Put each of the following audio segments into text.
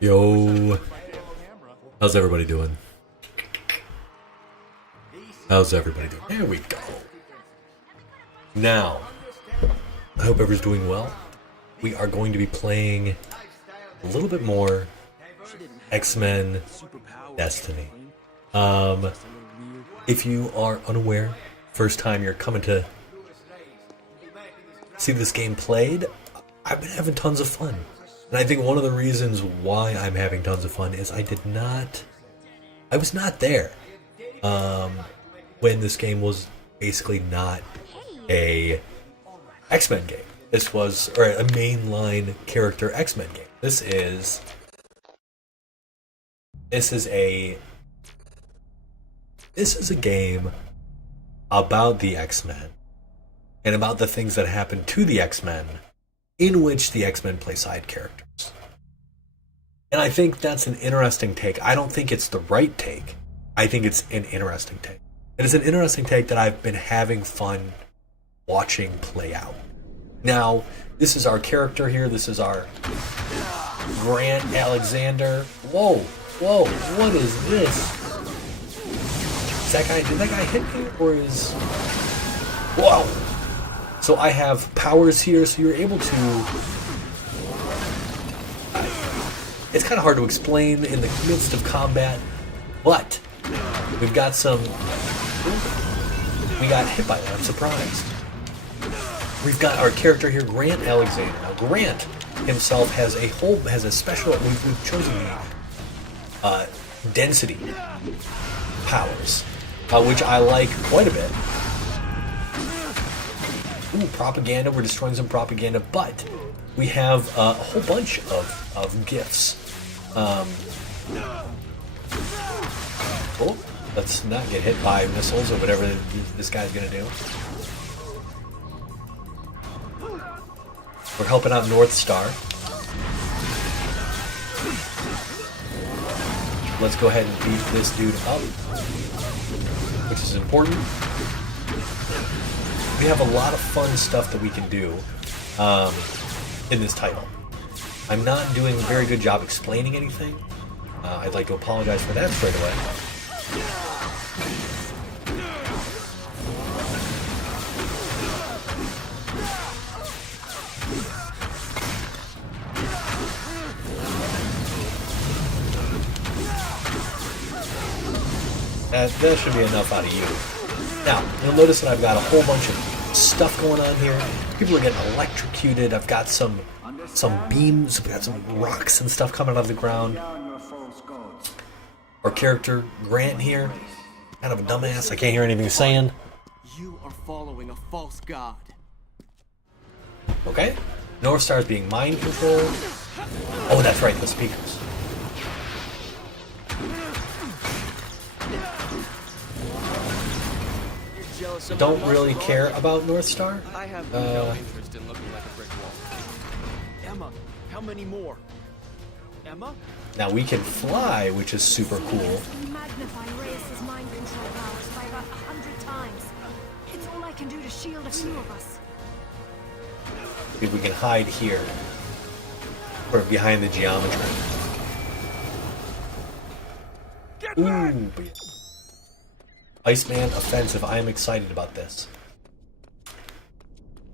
Yo, how's everybody doing? How's everybody doing? There we go. Now, I hope everyone's doing well. We are going to be playing a little bit more X-Men Destiny. If you are unaware, first time you're coming to see this game played, I've been having tons of fun. And I think one of the reasons why I'm having tons of fun is I was not there when this game was basically not a X-Men game. This was, or a mainline character X-Men game. This is a game about the X-Men and about the things that happen to the X-Men, in which the X-Men play side characters. And I think that's an interesting take. I don't think it's the right take. I think it's an interesting take. It is an interesting take that I've been having fun watching play out. Now, this is our character here. This is our Grant Alexander. Whoa, what is this? Did that guy hit me? Or is... Whoa! So I have powers here, so you're able to... It's kind of hard to explain in the midst of combat, but we've got some... We got hit by that, I'm surprised. We've got our character here, Grant Alexander. Now, Grant himself has a special... We've chosen the density powers, which I like quite a bit. Ooh, propaganda. We're destroying some propaganda, but we have a whole bunch of gifts. Oh, let's not get hit by missiles or whatever this guy's gonna do. We're helping out North Star. Let's go ahead and beat this dude up, which is important. We have a lot of fun stuff that we can do in this title. I'm not doing a very good job explaining anything. I'd like to apologize for that straight away. That should be enough out of you. Now, you'll notice that I've got a whole bunch of stuff going on here. People are getting electrocuted. I've got some beams. We've got some rocks and stuff coming out of the ground. Our character, Grant here, kind of a dumbass. I can't hear anything he's saying. You are following a false god. Okay. North Star is being mind controlled. Oh, that's right, the speakers. Don't really care about North Star. I have no interest in looking like a brick wall. Emma, how many more? Emma? Now we can fly, which is super cool. You magnify Reyes' mind control powers by about 100 times. It's all I can do to shield a few of us. If we can hide here, or behind the geometry. Ooh. Iceman offensive. I am excited about this.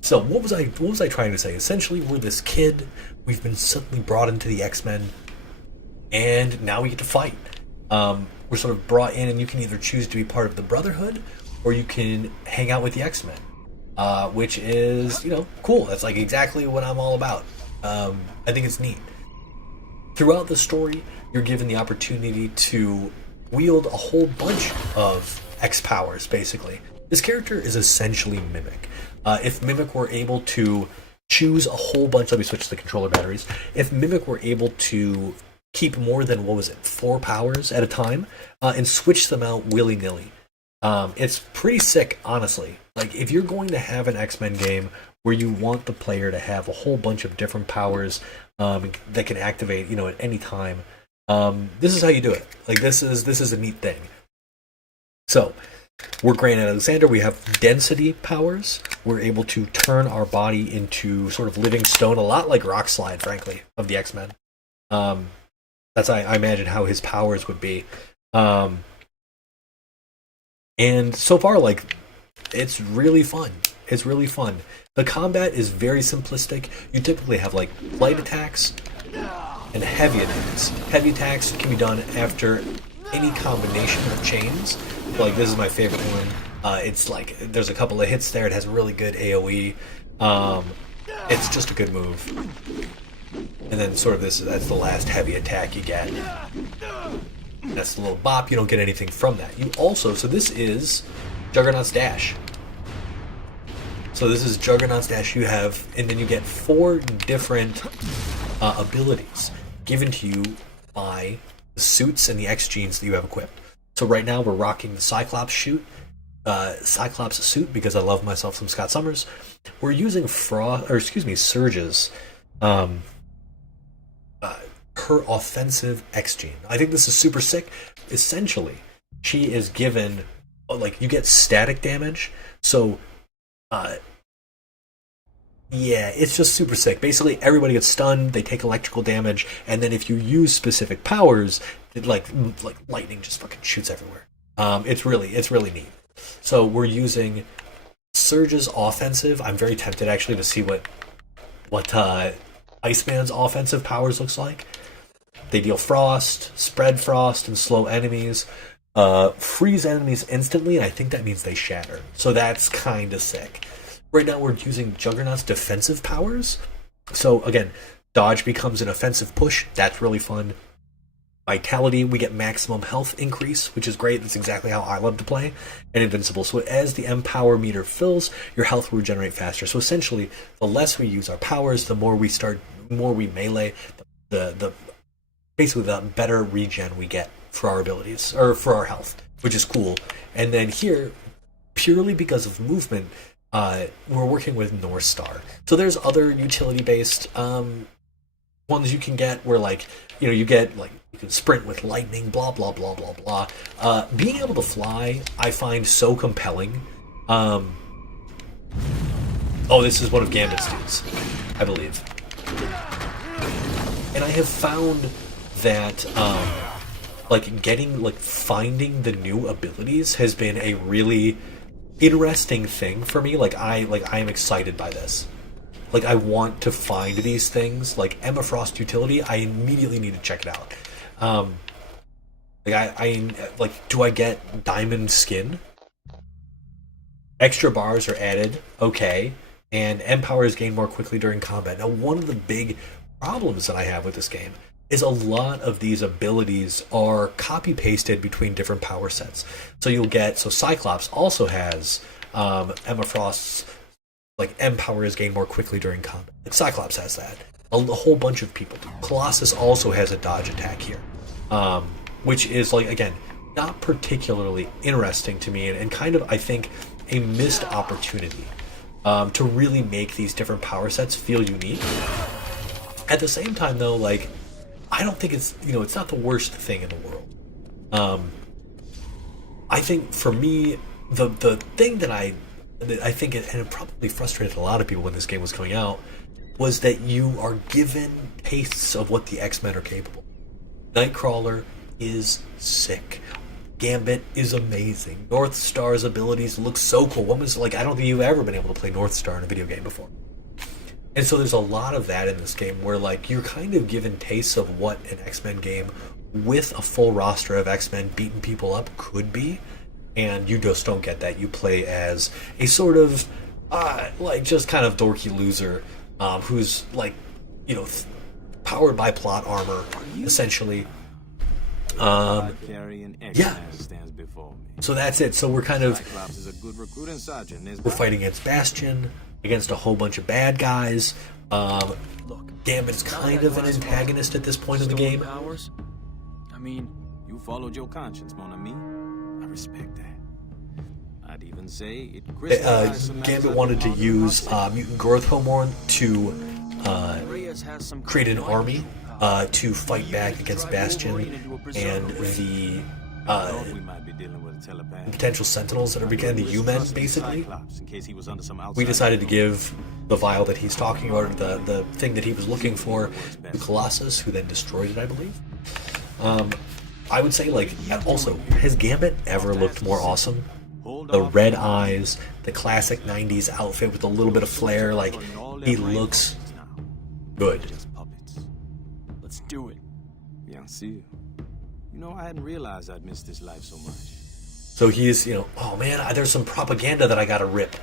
So what was I trying to say? Essentially, we're this kid. We've been suddenly brought into the X-Men, and now we get to fight. We're sort of brought in, and you can either choose to be part of the Brotherhood, or you can hang out with the X-Men, which is, cool. That's like exactly what I'm all about. I think it's neat. Throughout the story, you're given the opportunity to wield a whole bunch of X powers, basically. This character is essentially Mimic. If Mimic were able to choose a whole bunch, let me switch to the controller batteries. If Mimic were able to keep more than, 4 powers at a time, and switch them out willy-nilly, it's pretty sick, honestly. Like, if you're going to have an X-Men game where you want the player to have a whole bunch of different powers that can activate, at any time, this is how you do it. Like, this is a neat thing. So, we're Grant Alexander. We have density powers. We're able to turn our body into sort of living stone, a lot like Rockslide, frankly, of the X-Men. That's I imagine how his powers would be. And so far, like, it's really fun. It's really fun. The combat is very simplistic. You typically have like light attacks and heavy attacks. Heavy attacks can be done after any combination of chains. Like, this is my favorite one. It's like there's a couple of hits there. It has a really good AoE. It's just a good move. And then sort of that's the last heavy attack you get. That's the little bop. You don't get anything from that. You also, so this is Juggernaut's Dash. So this is Juggernaut's Dash. You have, and then you get 4 different abilities given to you by the suits and the X genes that you have equipped. So right now we're rocking the Cyclops suit because I love myself some Scott Summers. We're using Surge's her offensive X gene. I think this is super sick. Essentially, she is given, like, you get static damage. So, yeah, it's just super sick. Basically, everybody gets stunned, they take electrical damage, and then if you use specific powers, like lightning just fucking shoots everywhere. It's really neat. So we're using Surge's offensive. I'm very tempted actually to see what Iceman's offensive powers looks like. They deal frost, spread frost, and slow enemies. Freeze enemies instantly, and I think that means they shatter. So that's kind of sick. Right now we're using Juggernaut's defensive powers. So again, dodge becomes an offensive push. That's really fun. Vitality, we get maximum health increase, which is great. That's exactly how I love to play. And invincible. So as the empower meter fills, your health will regenerate faster. So essentially, the less we use our powers, the more we melee, basically the better regen we get for our abilities, or for our health, which is cool. And then here, purely because of movement, we're working with North Star. So there's other utility-based ones you can get where, like, you get, like, you can sprint with lightning, blah, blah, blah, blah, blah. Being able to fly, I find so compelling. Oh, this is one of Gambit's dudes, I believe. And I have found that, finding the new abilities has been a really interesting thing for me. I am excited by this. Like, I want to find these things. Like, Emma Frost utility, I immediately need to check it out. Do I get diamond skin? Extra bars are added, okay. And Empower is gained more quickly during combat. Now, one of the big problems that I have with this game is a lot of these abilities are copy-pasted between different power sets. So Cyclops also has Emma Frost's, like, Empower is gained more quickly during combat. Like, Cyclops has that. A whole bunch of people do. Colossus also has a dodge attack here. Which is, like, again, not particularly interesting to me, and kind of, I think, a missed opportunity to really make these different power sets feel unique. At the same time, though, like, I don't think it's not the worst thing in the world. I think, for me, the thing that I think, and it probably frustrated a lot of people when this game was coming out, was that you are given tastes of what the X-Men are capable. Nightcrawler is sick. Gambit is amazing. North Star's abilities look so cool. I don't think you've ever been able to play North Star in a video game before. And so there's a lot of that in this game where, like, you're kind of given tastes of what an X-Men game with a full roster of X-Men beating people up could be, and you just don't get that. You play as a sort of, just kind of dorky loser who's, like, powered by plot armor, essentially. Yeah. So that's it. So we're kind of we're fighting against Bastion, against a whole bunch of bad guys. Gambit's kind of an antagonist at this point in the game. Powers? I mean, you followed your conscience, mon ami. I respect that. I'd even say it Gambit wanted to use mutant growth hormone to create an army to fight back against Bastion and the potential Sentinels that are beginning, the U-Men, basically. We decided to give the vial that he's talking about, the thing that he was looking for, to Colossus, who then destroyed it, I believe. I would say, like, also, has Gambit ever looked more awesome? The red eyes, the classic 90s outfit with a little bit of flair, like, he looks good. Puppets. Let's do it. Bien sûr. You know, I hadn't realized I'd missed this life so much. So he's, you know, oh man, there's some propaganda that I gotta rip.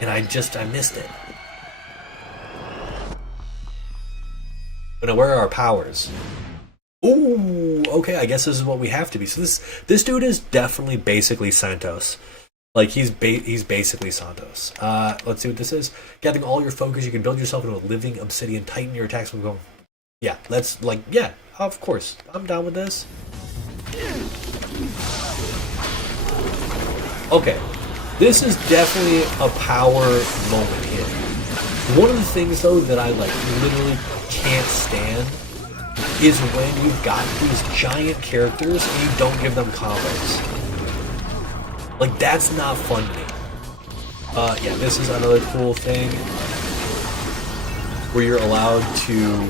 And I missed it. But now, where are our powers? Ooh, okay, I guess this is what we have to be. So this dude is definitely basically Santos. Like, he's basically Santos. Let's see what this is. Gathering all your focus, you can build yourself into a living obsidian titan. Your attacks will go. Yeah, yeah, of course. I'm down with this. Okay, this is definitely a power moment here. One of the things, though, that I, like, literally can't stand is when you've got these giant characters and you don't give them combos. Like, that's not fun to me. Yeah, this is another cool thing where you're allowed to...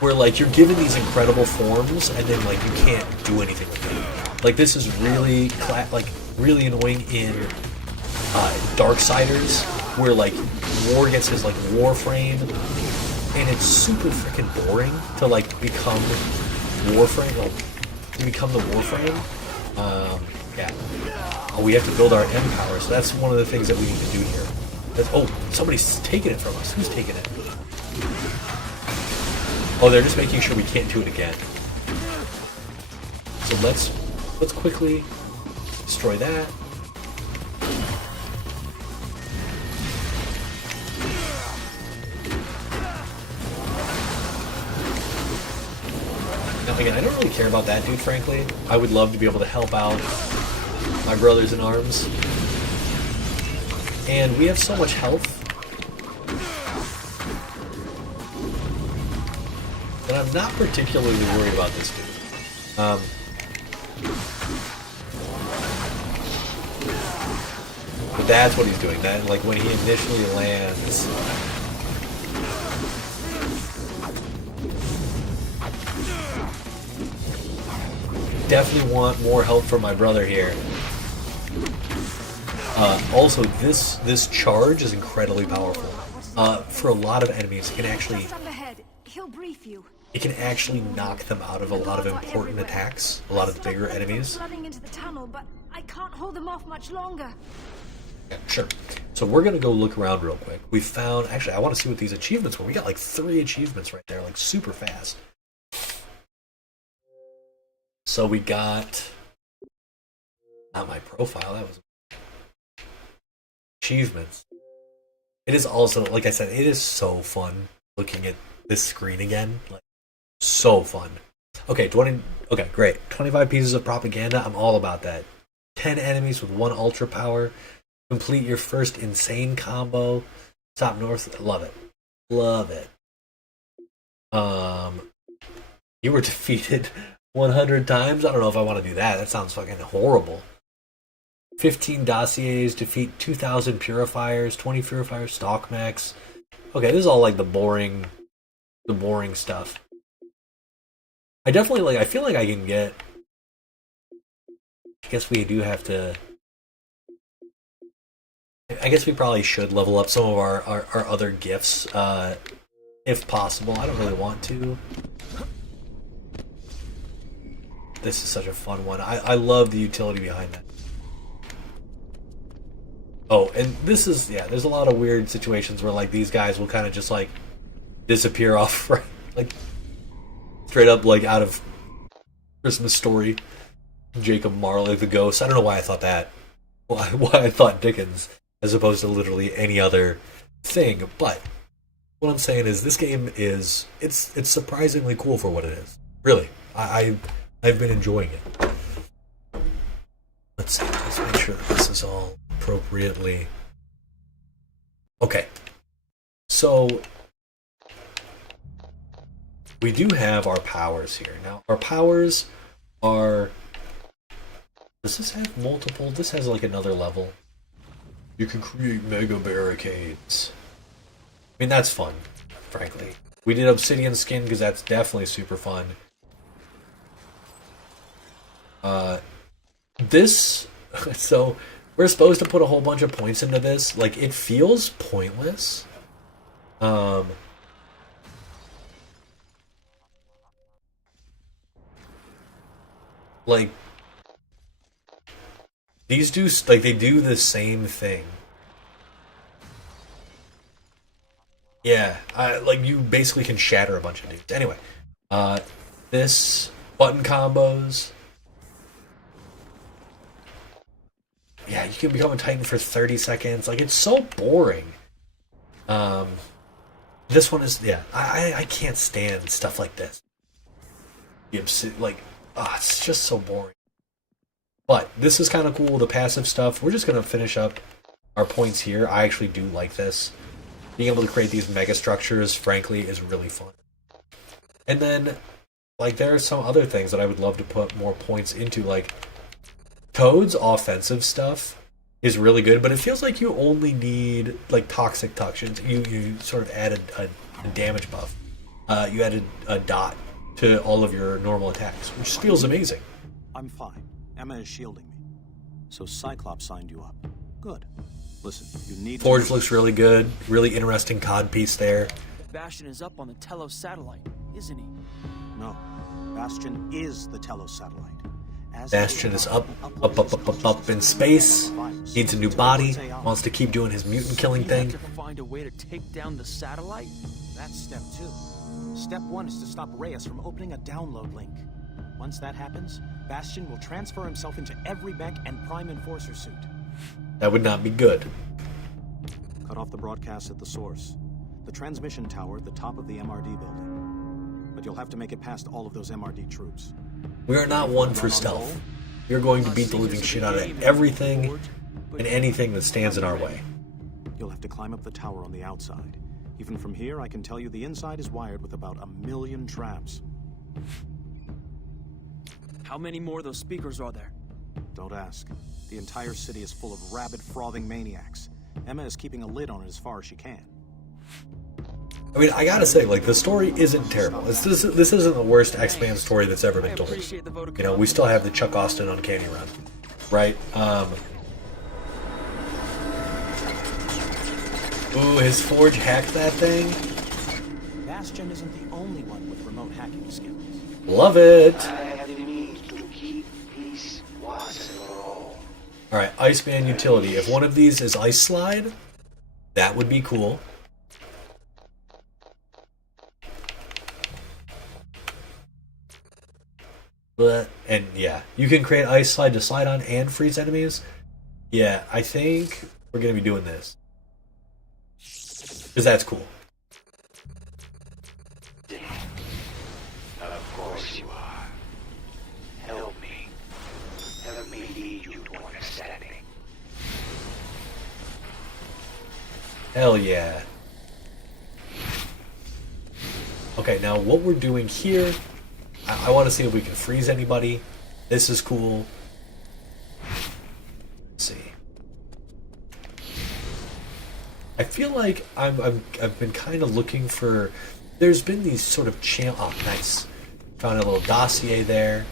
where, like, you're given these incredible forms and then, like, you can't do anything with them. Like, this is really, really annoying in Darksiders, where, like, War gets his, like, Warframe, and it's super freaking boring to, like, become Warframe, like, to become the Warframe. Yeah. Oh, we have to build our M power, so that's one of the things that we need to do here. Oh, somebody's taking it from us. Who's taking it? Oh, they're just making sure we can't do it again. So let's quickly destroy that. Now, again, I don't really care about that dude, frankly. I would love to be able to help out my brothers in arms. And we have so much health that I'm not particularly worried about this dude. But that's what he's doing. That, like, when he initially lands... Definitely want more help from my brother here. Also, this charge is incredibly powerful. For a lot of enemies, it can actually... He'll brief you. It can actually knock them out of a lot of important attacks, a lot of the bigger enemies. Flooding into the tunnel, but I can't hold them off much longer. Yeah, sure. So we're gonna go look around real quick. We found, actually, I want to see what these achievements were. We got like 3 achievements right there, like super fast. So we got, not my profile, that was achievements. It is also, like I said, it is so fun looking at this screen again. Like, so fun. Okay, okay, great. 25 pieces of propaganda, I'm all about that. 10 enemies with 1 ultra power. Complete your first insane combo. Stop north. Love it. Love it. You were defeated 100 times? I don't know if I want to do that. That sounds fucking horrible. 15 dossiers, defeat 2,000 purifiers, 20 purifiers, stock max. Okay, this is all like the boring stuff. I definitely, like, I feel like I can get... I guess we do have to... I guess we probably should level up some of our other gifts, if possible. I don't really want to. This is such a fun one. I love the utility behind that. Oh, and this is, yeah, there's a lot of weird situations where, like, these guys will kind of just, like, disappear off, like, straight up, like, out of Christmas Story. Jacob Marley, the ghost. I don't know why I thought that. Why I thought Dickens, as opposed to literally any other thing. But what I'm saying is, this game is, it's surprisingly cool for what it is. Really. I've been enjoying it. Let's see. Let's make sure that this is all appropriately. Okay. So we do have our powers here. Now, our powers are... Does this have multiple? This has like another level. You can create mega barricades. I mean, that's fun, frankly. We did Obsidian Skin because that's definitely super fun. This, so we're supposed to put a whole bunch of points into this. Like, it feels pointless. Like, these do, like, they do the same thing. Yeah, like, you basically can shatter a bunch of dudes. Anyway, this, button combos. Yeah, you can become a Titan for 30 seconds. Like, it's so boring. This one is, yeah, I can't stand stuff like this. Like, it's just so boring. But this is kind of cool, the passive stuff. We're just going to finish up our points here. I actually do like this. Being able to create these mega structures, frankly, is really fun. And then, like, there are some other things that I would love to put more points into. Like, Toad's offensive stuff is really good, but it feels like you only need, like, Toxic Tuctions. You sort of added a damage buff. You added a dot to all of your normal attacks, which feels amazing. I'm fine. Emma is shielding me. So Cyclops signed you up. Good. Listen, you need Forge looks really good. Really interesting cod piece there. Bastion is up on the Telos satellite, isn't he? No. Bastion is the Telos satellite. Bastion is up in space. Needs a new body. Wants to keep doing his mutant killing thing. To find a way to take down the satellite? That's step 2. Step 1 is to stop Reyes from opening a download link. Once that happens, Bastion will transfer himself into every mech and Prime Enforcer suit. That would not be good. Cut off the broadcast at the source. The transmission tower at the top of the MRD building. But you'll have to make it past all of those MRD troops. We are not one for stealth. We are going to beat the living shit out of everything and anything that stands in our way. You'll have to climb up the tower on the outside. Even from here, I can tell you the inside is wired with about 1,000,000 traps. How many more of those speakers are there? Don't ask. The entire city is full of rabid, frothing maniacs. Emma is keeping a lid on it as far as she can. I mean, I gotta say, like, the story isn't terrible. This isn't the worst X-Man story that's ever been told. You know, we still have the Chuck Austin Uncanny Run, right? Ooh, his Forge hacked that thing. Bastion isn't the only one with remote hacking skills. Love it. Alright, Iceman utility. If one of these is Ice Slide, that would be cool. And yeah, you can create Ice Slide to slide on and freeze enemies. Yeah, I think we're going to be doing this. Because that's cool. Of course you are. Help me. Help me lead you to understanding. Hell yeah. Okay, now what we're doing here, I want to see if we can freeze anybody. This is cool. Let's see. I feel like I've been kind of looking for. There's been these sort of Oh, nice. Found a little dossier there.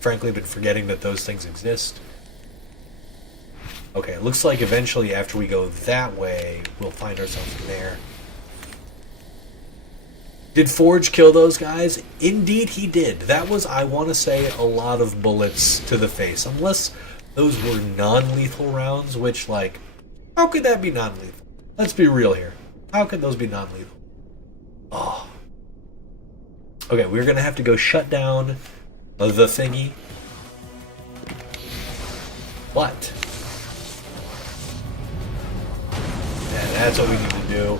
Frankly, I've been forgetting that those things exist. Okay, it looks like eventually after we go that way, we'll find ourselves in there. Did Forge kill those guys? Indeed he did. That was, I want to say, a lot of bullets to the face. Unless those were non-lethal rounds, which, like, how could that be non-lethal? Let's be real here. How could those be non-lethal? Oh. Okay, we're going to have to go shut down the thingy. What? Yeah, that's what we need to do.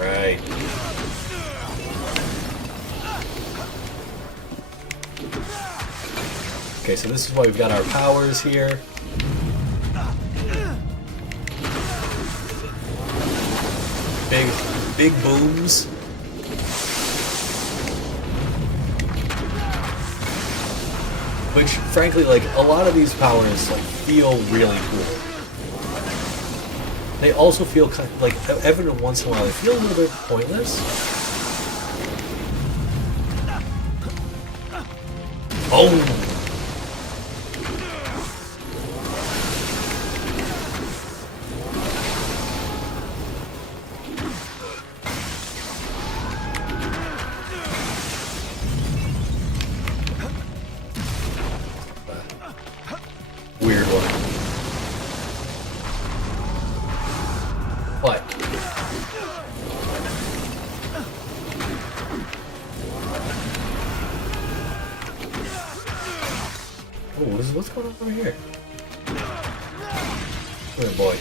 Right. Okay, so this is why we've got our powers here. Big booms. Which, frankly, like, a lot of these powers, like, feel really cool. They also feel kind of like every once in a while they feel a little bit pointless. Oh. Weird one. What? Oh, what's going on over here? Oh boy.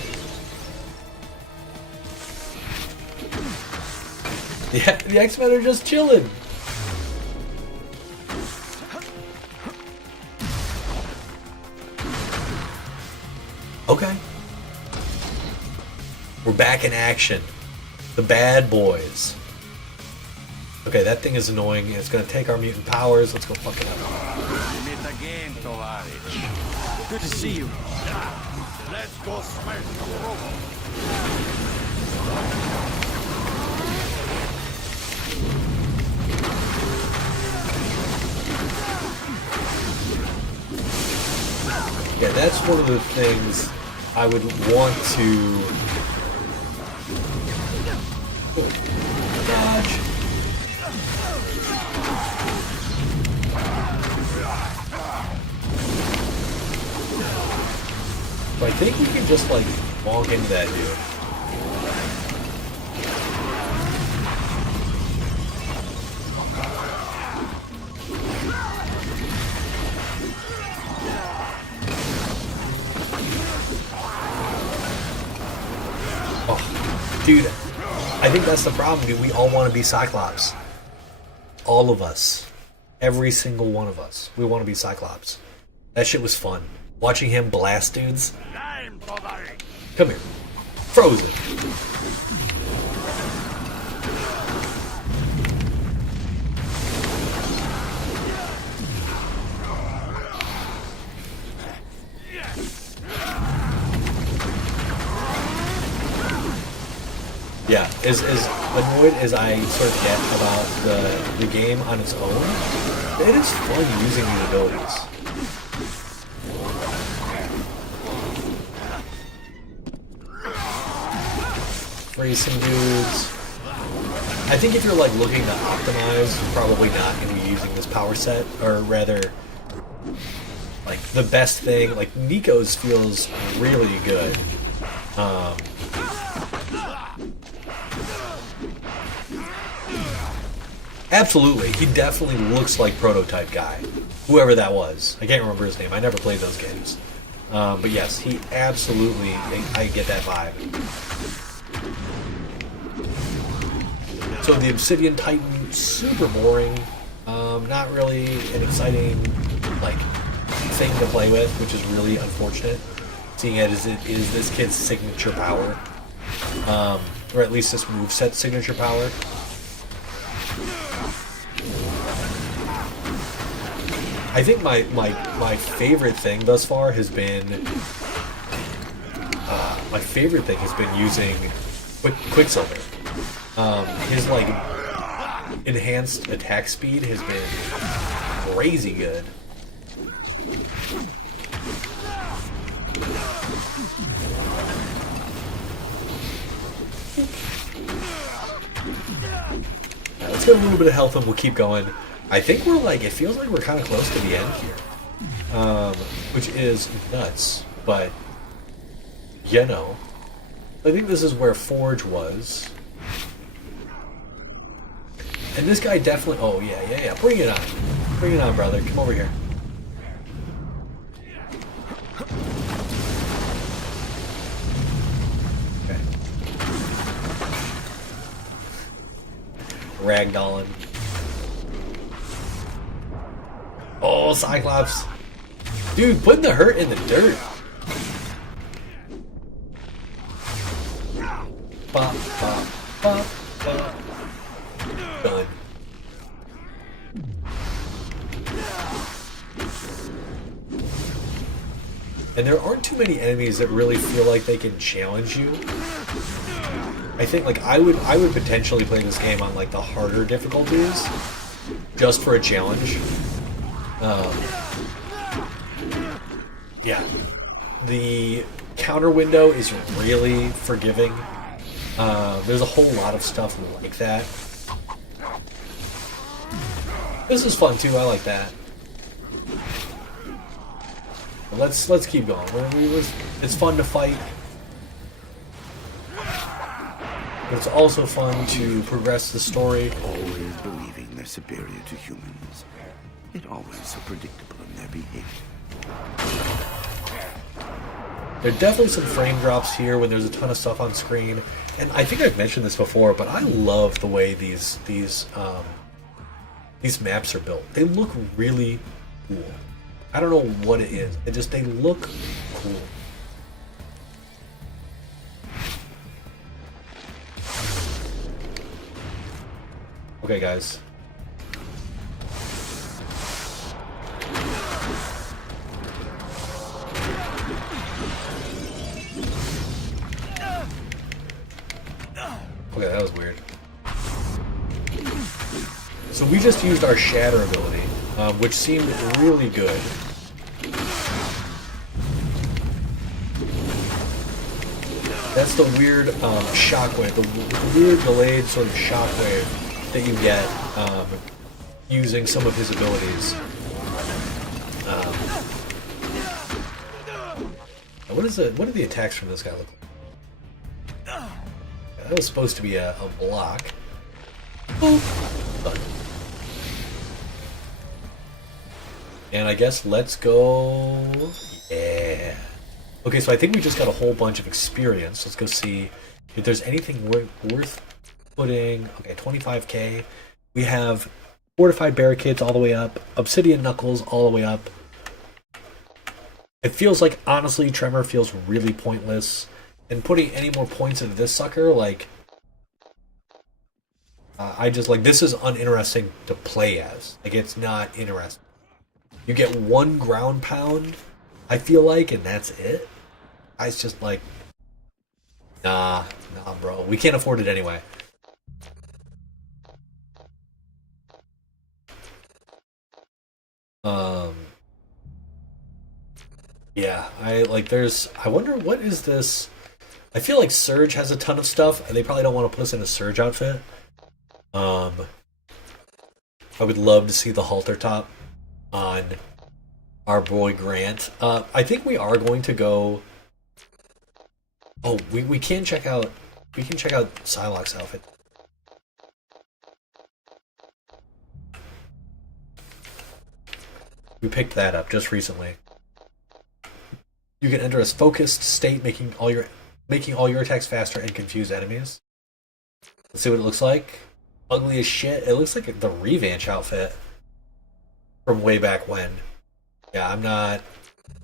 Yeah, the X-Men are just chilling. Okay. We're back in action. The bad boys. Okay, that thing is annoying. It's gonna take our mutant powers. Let's go fuck it up. Meet again, Tovarich. Good to see you. Let's go smash some robots. Yeah, that's one of the things I would want to dodge. But I think we can just like walk into that dude. Dude, I think that's the problem, dude. We all want to be Cyclops. All of us. Every single one of us. We want to be Cyclops. That shit was fun. Watching him blast dudes. Time, Tovarich. Come here. Frozen. Yeah, as annoyed as I sort of get about the game on its own, it is fun using these abilities. Freeze some dudes. I think if you're like looking to optimize, you're probably not going to be using this power set, or rather, like the best thing. Like Nico's feels really good. Absolutely, he definitely looks like Prototype Guy, whoever that was. I can't remember his name. I never played those games, but yes, he absolutely. I get that vibe. So the Obsidian Titan, super boring. Not really an exciting like thing to play with, which is really unfortunate, seeing as it is this kid's signature power, or at least this moveset signature power. I think my favorite thing thus far has been using Quicksilver. His like enhanced attack speed has been crazy good. Let's get a little bit of health and we'll keep going. I think we're like, it feels like we're kind of close to the end here. Which is nuts, but, you know. I think this is where Forge was. And this guy definitely, oh yeah, bring it on. Bring it on, brother, come over here. Okay. Ragdolling. Oh, Cyclops. Dude, putting the hurt in the dirt. Bop, bop, bop, bop. Done. And there aren't too many enemies that really feel like they can challenge you. I think like I would potentially play this game on like the harder difficulties, just for a challenge. Yeah, the counter window is really forgiving. There's a whole lot of stuff like that. This is fun too. I like that. But let's keep going. It's fun to fight. But it's also fun to progress the story. Always believing they're superior to humans. Yet always so predictable in their behavior. There are definitely some frame drops here when there's a ton of stuff on screen. And I think I've mentioned this before, but I love the way these maps are built. They look really cool. I don't know what it is. They look cool. Okay, guys. Okay, that was weird. So we just used our Shatter ability, which seemed really good. That's the weird shockwave, the weird delayed sort of shockwave that you get using some of his abilities. What do the attacks from this guy look like? That was supposed to be a block. And I guess let's go. Yeah. Okay, so I think we just got a whole bunch of experience. Let's go see if there's anything worth putting. Okay, 25k. We have fortified barricades all the way up, obsidian knuckles all the way up. It feels like, honestly, Tremor feels really pointless. And putting any more points into this sucker, like, I just, like, this is uninteresting to play as. Like, it's not interesting. You get one ground pound, I feel like, and that's it. It's just like, nah, bro. We can't afford it anyway. Yeah, I wonder what is this. I feel like Surge has a ton of stuff, and they probably don't want to put us in a Surge outfit. I would love to see the halter top on our boy Grant. I think we are going to go. Oh, we can check out. We can check out Psylocke's outfit. We picked that up just recently. You can enter a focused state, making all your attacks faster and confuse enemies. Let's see what it looks like. Ugly as shit. It looks like the Revanche outfit from way back when. Yeah, I'm not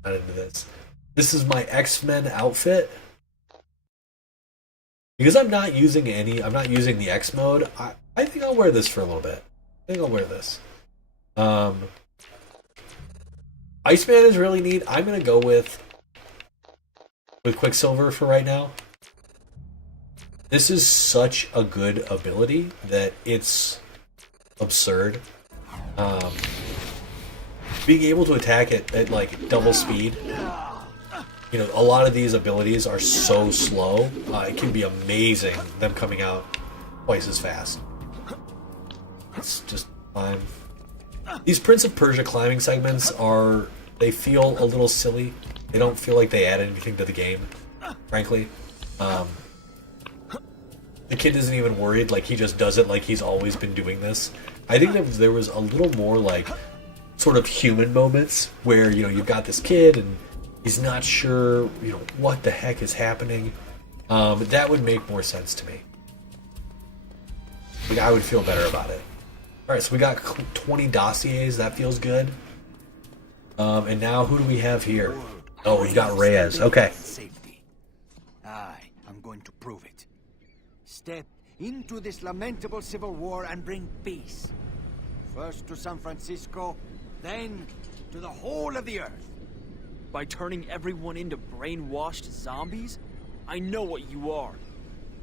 into this. This is my X-Men outfit. Because I'm not using the X mode, I think I'll wear this for a little bit. I think I'll wear this. Iceman is really neat. I'm gonna go with Quicksilver for right now. This is such a good ability that it's absurd. Being able to attack it at like double speed. You know, a lot of these abilities are so slow. It can be amazing them coming out twice as fast. It's just fine. These Prince of Persia climbing segments they feel a little silly. They don't feel like they add anything to the game, frankly. The kid isn't even worried, like he just does it like he's always been doing this. I think that there was a little more like sort of human moments where, you know, you've got this kid and he's not sure, you know, what the heck is happening. That would make more sense to me. Like, I would feel better about it. Alright, so we got 20 dossiers. That feels good. And now who do we have here? Oh, we've got Reyes. Okay. Safety. I'm going to prove it. Step into this lamentable civil war and bring peace. First to San Francisco, then to the whole of the earth. By turning everyone into brainwashed zombies? I know what you are.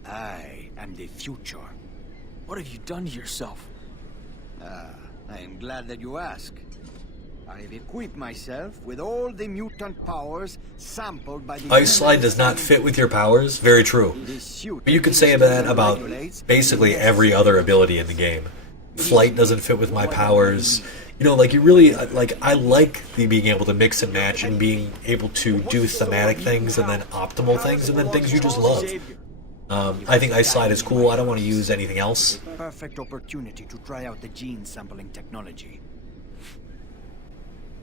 I am the future. What have you done to yourself? I am glad that you ask. I have equipped myself with all the mutant powers sampled by the... Ice Slide does not fit with your powers. Very true. This suit But you could say that about regulates basically every other ability in the game. Flight doesn't fit with my powers. You know, like, you really, like, I like the being able to mix and match and being able to do thematic things and then optimal things and then things you just love. I think Ice Slide is cool. I don't want to use anything else. Perfect opportunity to try out the gene sampling technology.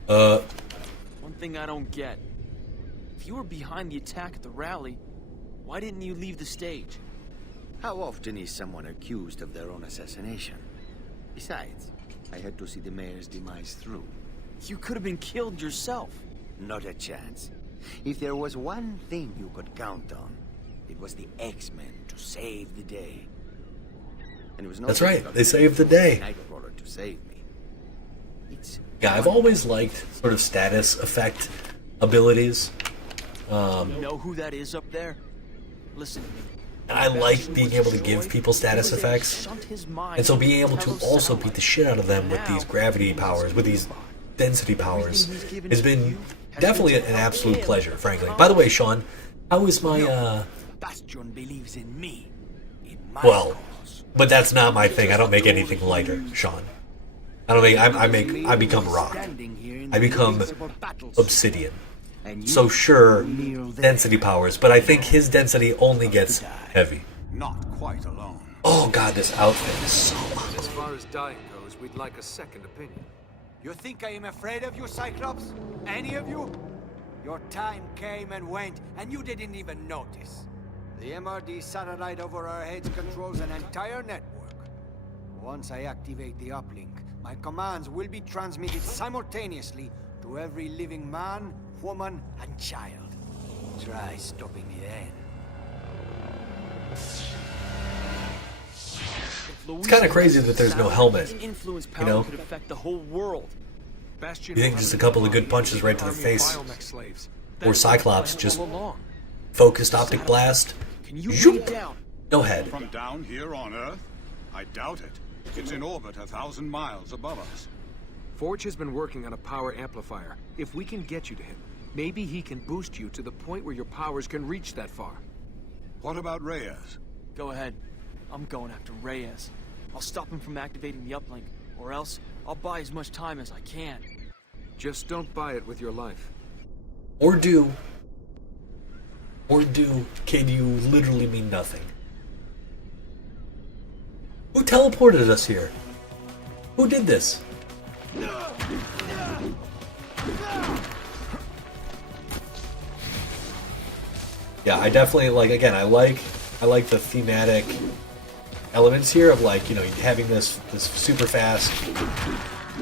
One thing I don't get. If you were behind the attack at the rally, why didn't you leave the stage? How often is someone accused of their own assassination? Besides, I had to see the mayor's demise through. You could have been killed yourself. Not a chance. If there was one thing you could count on, it was the X-Men to save the day. And it was no That's right, difficult they saved the day. Nightcrawler to save me. It's Yeah, I've always liked sort of status effect abilities. You know who that is up there? Listen to me. And I like being able to give people status effects. And so being able to also beat the shit out of them with these gravity powers, with these density powers, has been definitely an absolute pleasure, frankly. By the way, Sean, how is my, Bastion believes in me. In my well, cause. but that's not my thing. I don't make anything lighter, Sean. I don't make, I become rock. Standing here in I the become invincible battles. obsidian. And you So sure, kneel there. density powers, but I think his density only gets heavy. Not quite alone. Oh god, this outfit is so ugly. As far as dying goes, we'd like a second opinion. You think I am afraid of you, Cyclops? Any of you? Your time came and went, and you didn't even notice. The MRD satellite over our heads controls an entire network. Once I activate the uplink, my commands will be transmitted simultaneously to every living man, woman, and child. Try stopping me then. It's kind of crazy that there's no helmet, Influence you power know? could affect the whole world. Bastion You think will just have a couple of good army punches right to the army of face? biomech slaves. Or Cyclops just All along. focused optic blast? Can you Zoop. bring it down? No head. From down here on Earth? I doubt it. It's in orbit 1,000 miles above us. Forge has been working on a power amplifier. If we can get you to him, maybe he can boost you to the point where your powers can reach that far. What about Reyes? Go ahead. I'm going after Reyes. I'll stop him from activating the uplink, or else I'll buy as much time as I can. Just don't buy it with your life. Or do, kid, you literally mean nothing. Who teleported us here? Who did this? Yeah, I definitely like, again, I like the thematic elements here of, like, you know, having this super fast.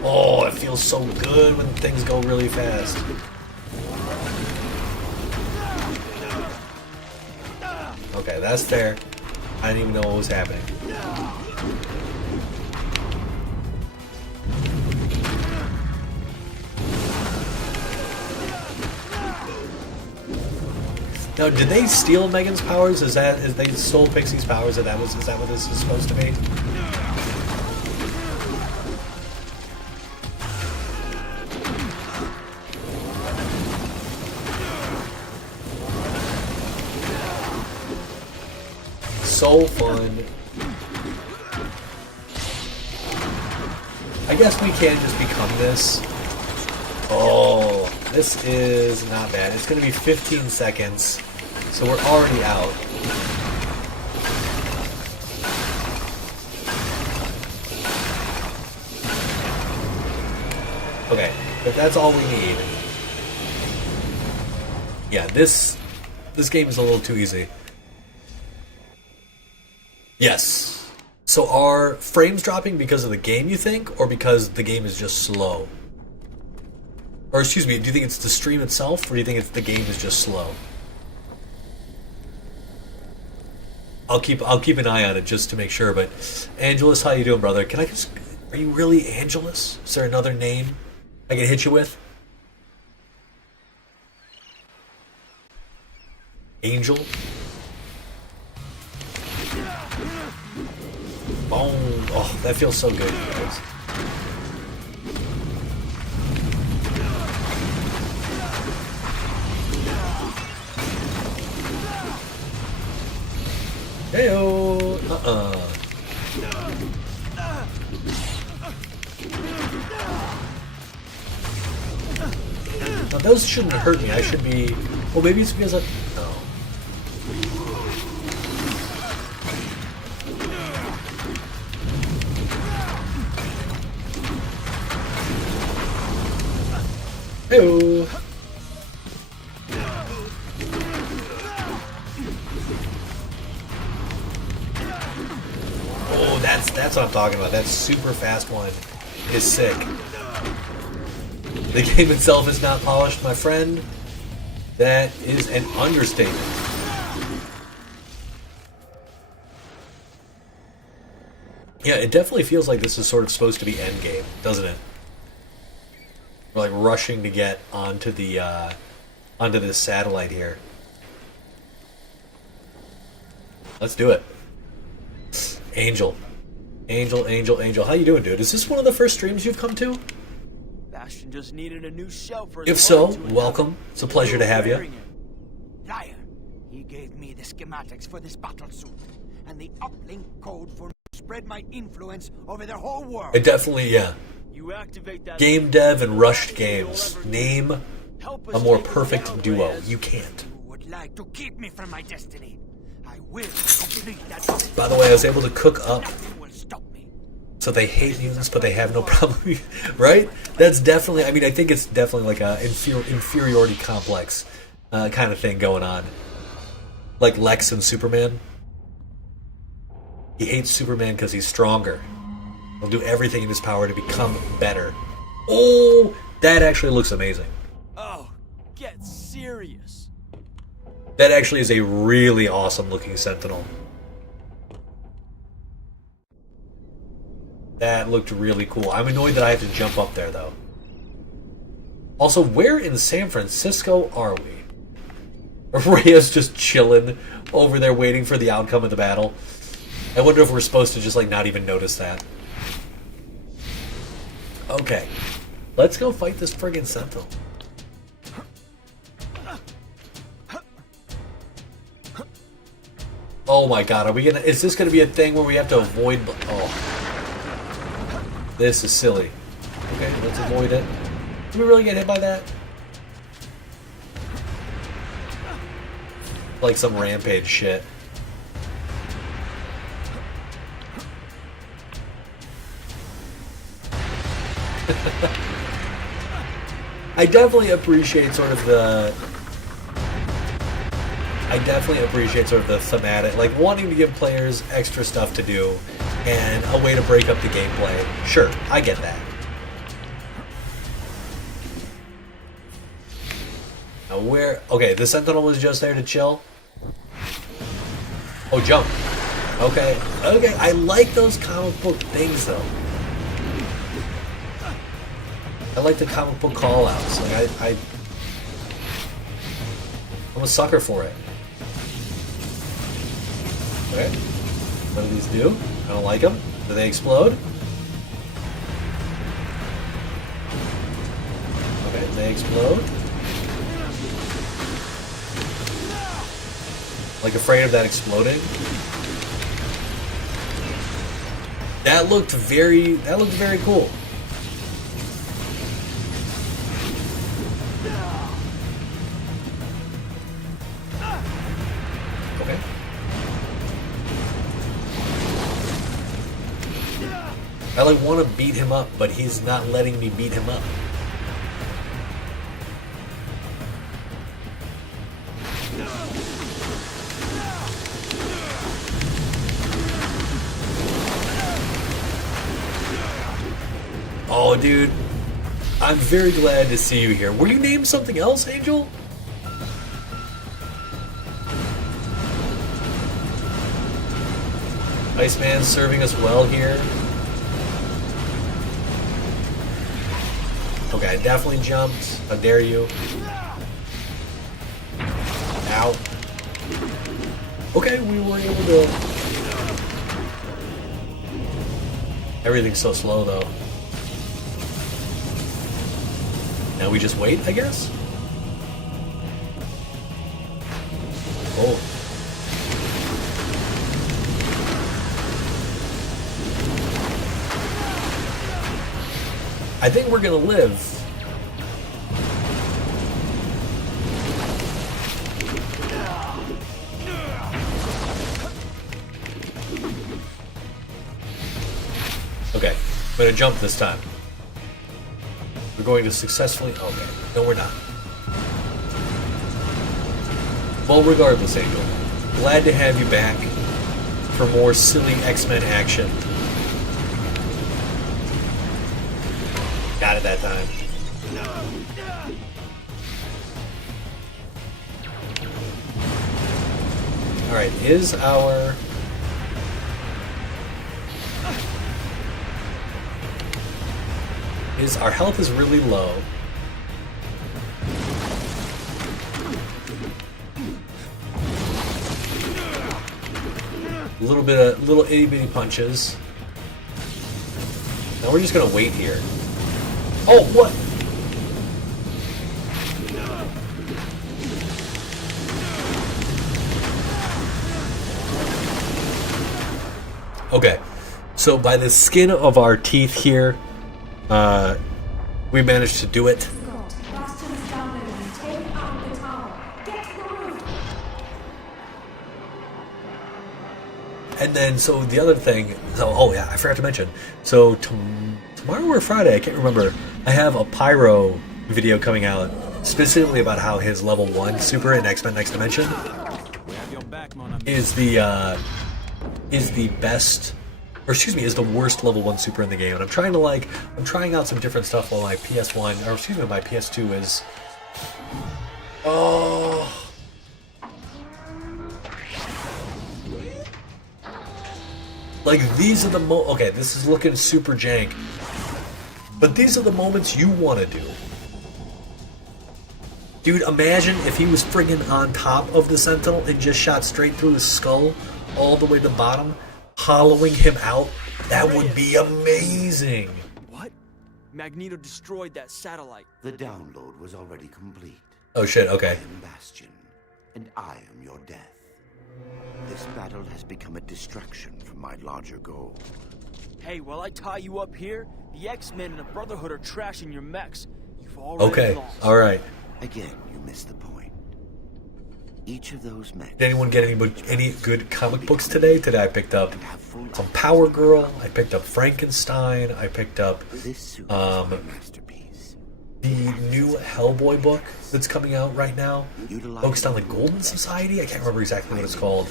Oh, it feels so good when things go really fast. Okay, that's fair. I didn't even know what was happening. Now, did they steal Megan's powers? Is they stole Pixie's powers? Is that what this is supposed to be? So fun. I guess we can just become this. Oh, this is not bad. It's going to be 15 seconds, so we're already out. Okay, if that's all we need. Yeah, this game is a little too easy. Yes. So are frames dropping because of the game, you think, or because the game is just slow? Or excuse me, do you think it's the stream itself, or do you think it's the game is just slow? I'll keep an eye on it just to make sure. But Angelus, how you doing, brother? Can I just? Are you really Angelus? Is there another name I can hit you with? Angel. Boom. Oh, that feels so good, guys. Heyo. Now those shouldn't hurt me. I should be. Well, maybe it's because I. No. Heyo. Oh, that's what I'm talking about. That super fast one is sick. The game itself is not polished, my friend. That is an understatement. Yeah, it definitely feels like this is sort of supposed to be endgame, doesn't it? We're like rushing to get onto the onto this satellite here. Let's do it. Angel. Angel, Angel, Angel. How you doing, dude? Is this one of the first streams you've come to? Bastion just needed a new shell for his If so, body to welcome. It's a pleasure to have you. wearing it. Liar. He gave me the schematics for this battle suit and the uplink code for to spread my influence over the whole world. It definitely, yeah. You activate that Game dev and rushed games. Name Help a us more take perfect down duo. Reyes. You can't. You would like to keep me from my destiny. I will complete that. By the way, I was able to cook up Nothing will stop me. so they hate mutants, but they have no problem. Right? That's definitely, I mean, I think it's definitely like a inferiority complex kind of thing going on. Like Lex and Superman. He hates Superman because he's stronger. He'll do everything in his power to become better. Oh, that actually looks amazing. Oh, get serious. That actually is a really awesome looking Sentinel. That looked really cool. I'm annoyed that I have to jump up there, though. Also, where in San Francisco are we? Rhea's just chilling over there waiting for the outcome of the battle. I wonder if we're supposed to just, like, not even notice that. Okay. Let's go fight this friggin' Sentinel. Oh my god, are we gonna... Is this gonna be a thing where we have to avoid... Oh. This is silly. Okay, let's avoid it. Did we really get hit by that? Like some rampage shit. I definitely appreciate sort of the... thematic, like wanting to give players extra stuff to do and a way to break up the gameplay. Sure, I get that. Now where... Okay, the Sentinel was just there to chill. Oh, jump. Okay, okay, I like those comic book things though. I like the comic book call-outs. Like I'm a sucker for it. Okay. What do these do? I don't like them. Do they explode? Okay, they explode. Like afraid of that exploding? That looked very cool. Okay. I like want to beat him up, but he's not letting me beat him up. Oh, dude. I'm very glad to see you here. Were you named something else, Angel? Iceman's serving us well here. Okay, I definitely jumped. How dare you? Ow. Okay, we were able to... Everything's so slow, though. Now we just wait, I guess? Oh. I think we're gonna live. Okay, I'm gonna jump this time. We're going to successfully... Okay, no we're not. Well, regardless, Angel, glad to have you back for more silly X-Men action. Got it that time. Alright, is our... Our health is really low. A little bit of little itty bitty punches. Now we're just gonna wait here. Oh, what? Okay, so by the skin of our teeth here, we managed to do it. And then, so the other thing, so, oh yeah, I forgot to mention. So tomorrow or Friday, I can't remember, I have a Pyro video coming out specifically about how his level 1 super in X-Men Next Dimension is the best, or excuse me, is the worst level 1 super in the game. And I'm trying to I'm trying out some different stuff while my PS1, or excuse me, my PS2 is, oh, like these are the okay, this is looking super jank, but these are the moments you want to do. Dude, imagine if he was friggin' on top of the Sentinel and just shot straight through his skull all the way to the bottom, hollowing him out. That would be amazing. What? Magneto destroyed that satellite. The download was already complete. Oh shit, okay. I am Bastion, and I am your death. This battle has become a distraction from my larger goal. Hey, while I tie you up here, the X-Men and the Brotherhood are trashing your mechs. You've already Okay, lost. alright. Again, you missed the point. Each of those mechs... Did anyone get any good comic books today? Today I picked up some Power Girl, I picked up Frankenstein, I picked up masterpiece. the new Hellboy book that's coming out right now, focused on the Golden Society. I can't remember exactly what it's called.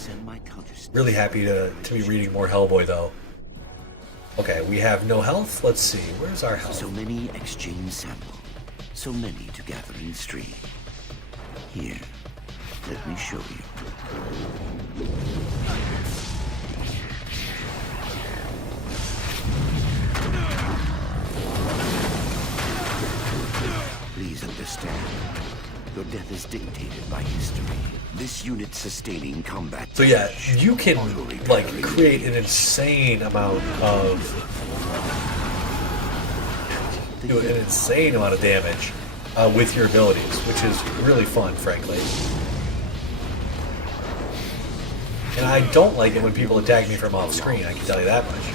Really happy to be reading more Hellboy though. Okay, we have no health. Let's see, where's our health? So many exchange sample, so many to gather in stream. Here, let me show you. Please understand, your death is dictated by history. This unit sustaining combat. So yeah, you can create an insane amount of damage with your abilities, which is really fun, frankly. And I don't like it when people attack me from off screen, I can tell you that much.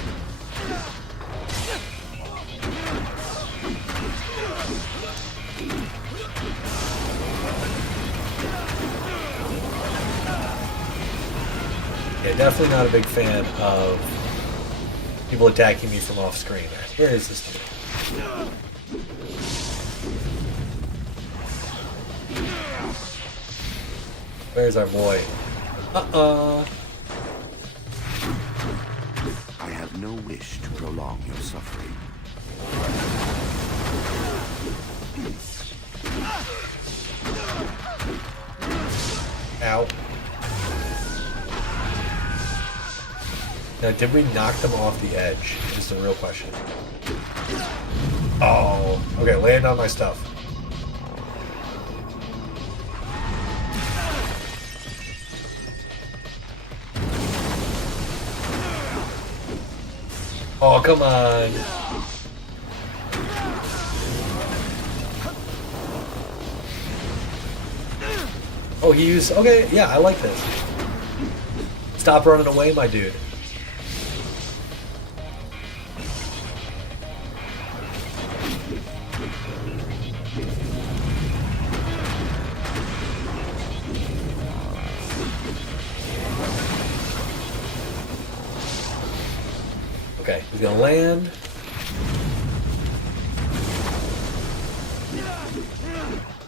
Yeah, definitely not a big fan of people attacking me from off screen. Where is this dude? Where's our boy? I have no wish to prolong your suffering. Ow. Now, did we knock them off the edge? Is the real question. Oh, okay, land on my stuff. Oh, come on. Oh, he used... Okay, yeah, I like this. Stop running away, my dude. Okay, he's gonna land.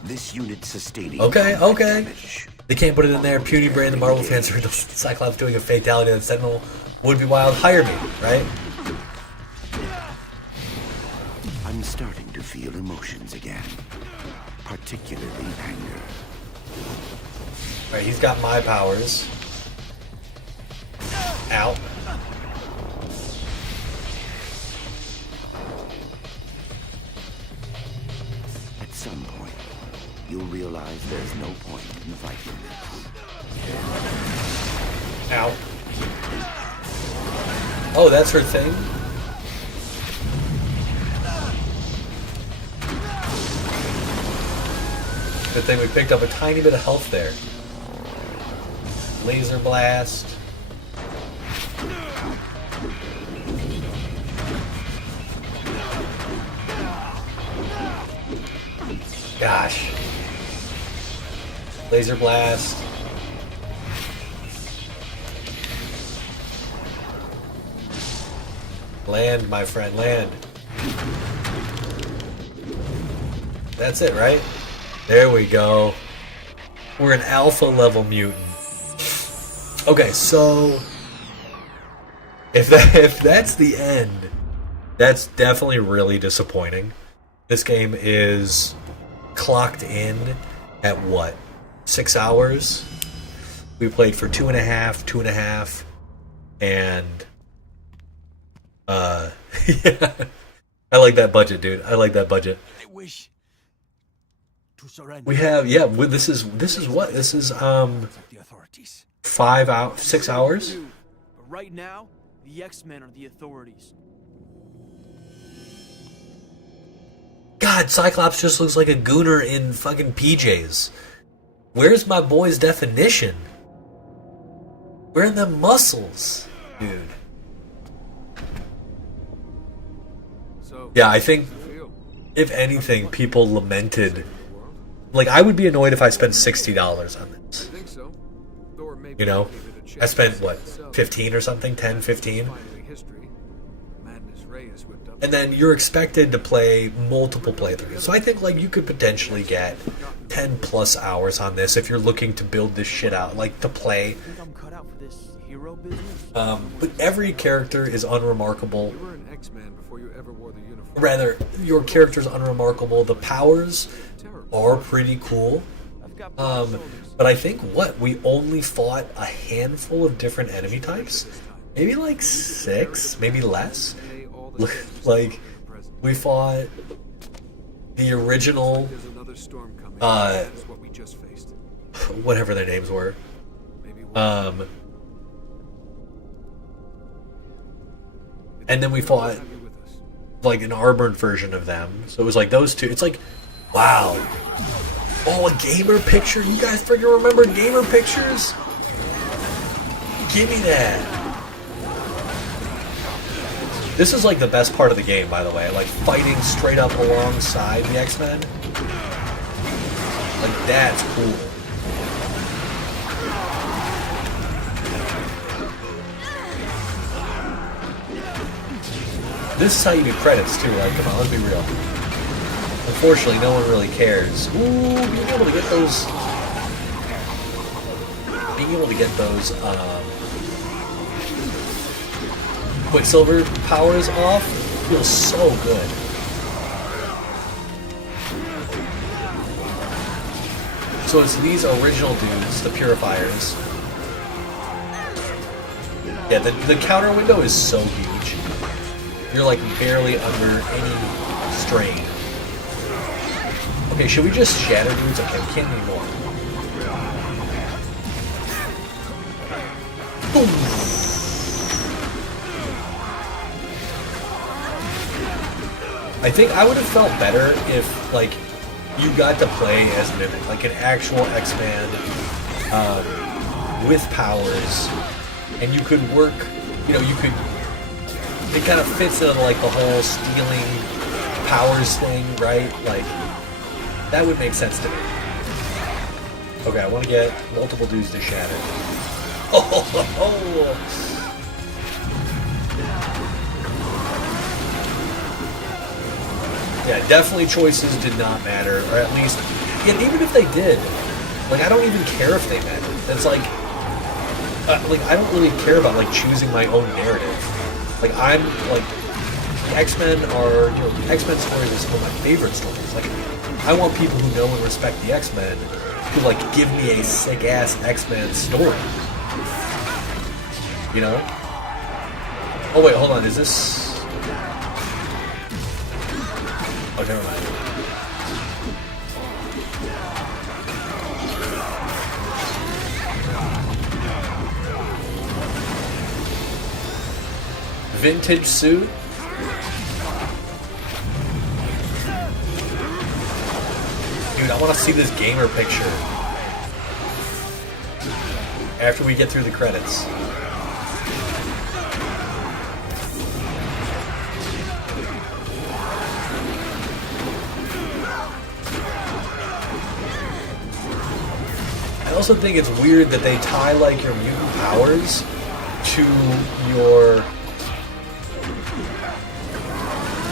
This unit sustaining Okay, combat okay. damage. They can't put it in there. Puny Brain, the Marvel fans are Cyclops doing a fatality on Sentinel. Would be wild. Hire me, right? I'm starting to feel emotions again, particularly anger. Alright, he's got my powers. Ow. At some point, you'll realize there's no point in fighting this. Ow. Oh, that's her thing? Good thing we picked up a tiny bit of health there. Laser blast. Gosh. Laser blast. Land, my friend, land. That's it, right? There we go. We're an alpha level mutant. Okay, so if that's the end, that's definitely really disappointing. This game is clocked in at what? 6 hours? We played for 2.5, and yeah. I like that budget, dude. I like that budget. I wish to surrender. We have, yeah. This is what? This is The authorities. 6 hours. But right now, the X-Men are the authorities. God, Cyclops just looks like a gooner in fucking PJs. Where's my boy's definition? Where are the muscles, dude? So, Yeah, I think feel? if anything, people lamented. Like, I would be annoyed if I spent $60 on this. I think so. Thor maybe You know, gave it a chance I spent what, itself. 15 or something, 10, 15, Finally history. Madness Reyes whipped up. and then you're expected to play multiple playthroughs. So I think like you could potentially get 10 plus hours on this if you're looking to build this shit out, like to play. Think I'm cut out for this hero business? But every character is unremarkable. You were an X-Man before you ever wore the uniform. Rather, your character's unremarkable. The powers Terrible. are pretty cool. I've got broad shoulders. But I think we only fought a handful of different enemy types. Maybe like 6, maybe less. Pay all the taxes Like, for the present. we fought the original, There's another storm coming. uh, That is what we just faced. whatever their names were. Maybe And then we fought have you with us. like an armored version of them. So it was like those two. It's like, wow. Oh, a gamer picture? You guys freaking remember gamer pictures? Give me that. This is like the best part of the game, by the way. Like fighting straight up alongside the X-Men. Like, that's cool. This is how you get credits too, like, come on, let's be real. Unfortunately, no one really cares. Ooh, being able to get those... Quicksilver powers off feels so good. So it's these original dudes, the Purifiers. Yeah, the counter window is so huge. You're like barely under any strain. Okay, should we just shatter dudes? Okay, we can't anymore. Boom! I think I would have felt better if, like, you got to play as Mimic, like an actual X-Man with powers, and you could work, you know, you could, it kind of fits into, like, the whole stealing powers thing, right? Like, that would make sense to me. Okay, I want to get multiple dudes to shatter. Oh. Yeah, definitely choices did not matter, or at least, yet even if they did, like, I don't even care if they mattered. It's like I don't really care about, like, choosing my own narrative. Like, I'm, like, the X-Men are, you know, the X-Men stories are some of my favorite stories. Like, I want people who know and respect the X-Men to, like, give me a sick-ass X-Men story. You know? Oh, wait, hold on, is this... Oh, never mind. Vintage suit? Dude, I want to see this gamer picture after we get through the credits. I also think it's weird that they tie, like, your mutant powers to your...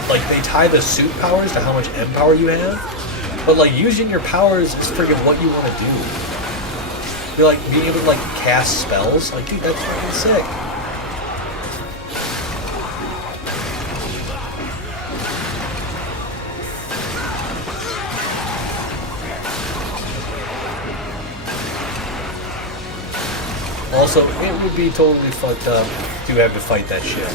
Like, they tie the suit powers to how much M power you have, but, like, using your powers is friggin' what you want to do. You're, like, being able to, like, cast spells? Like, dude, that's fucking sick. Also, it would be totally fucked up to have to fight that shit.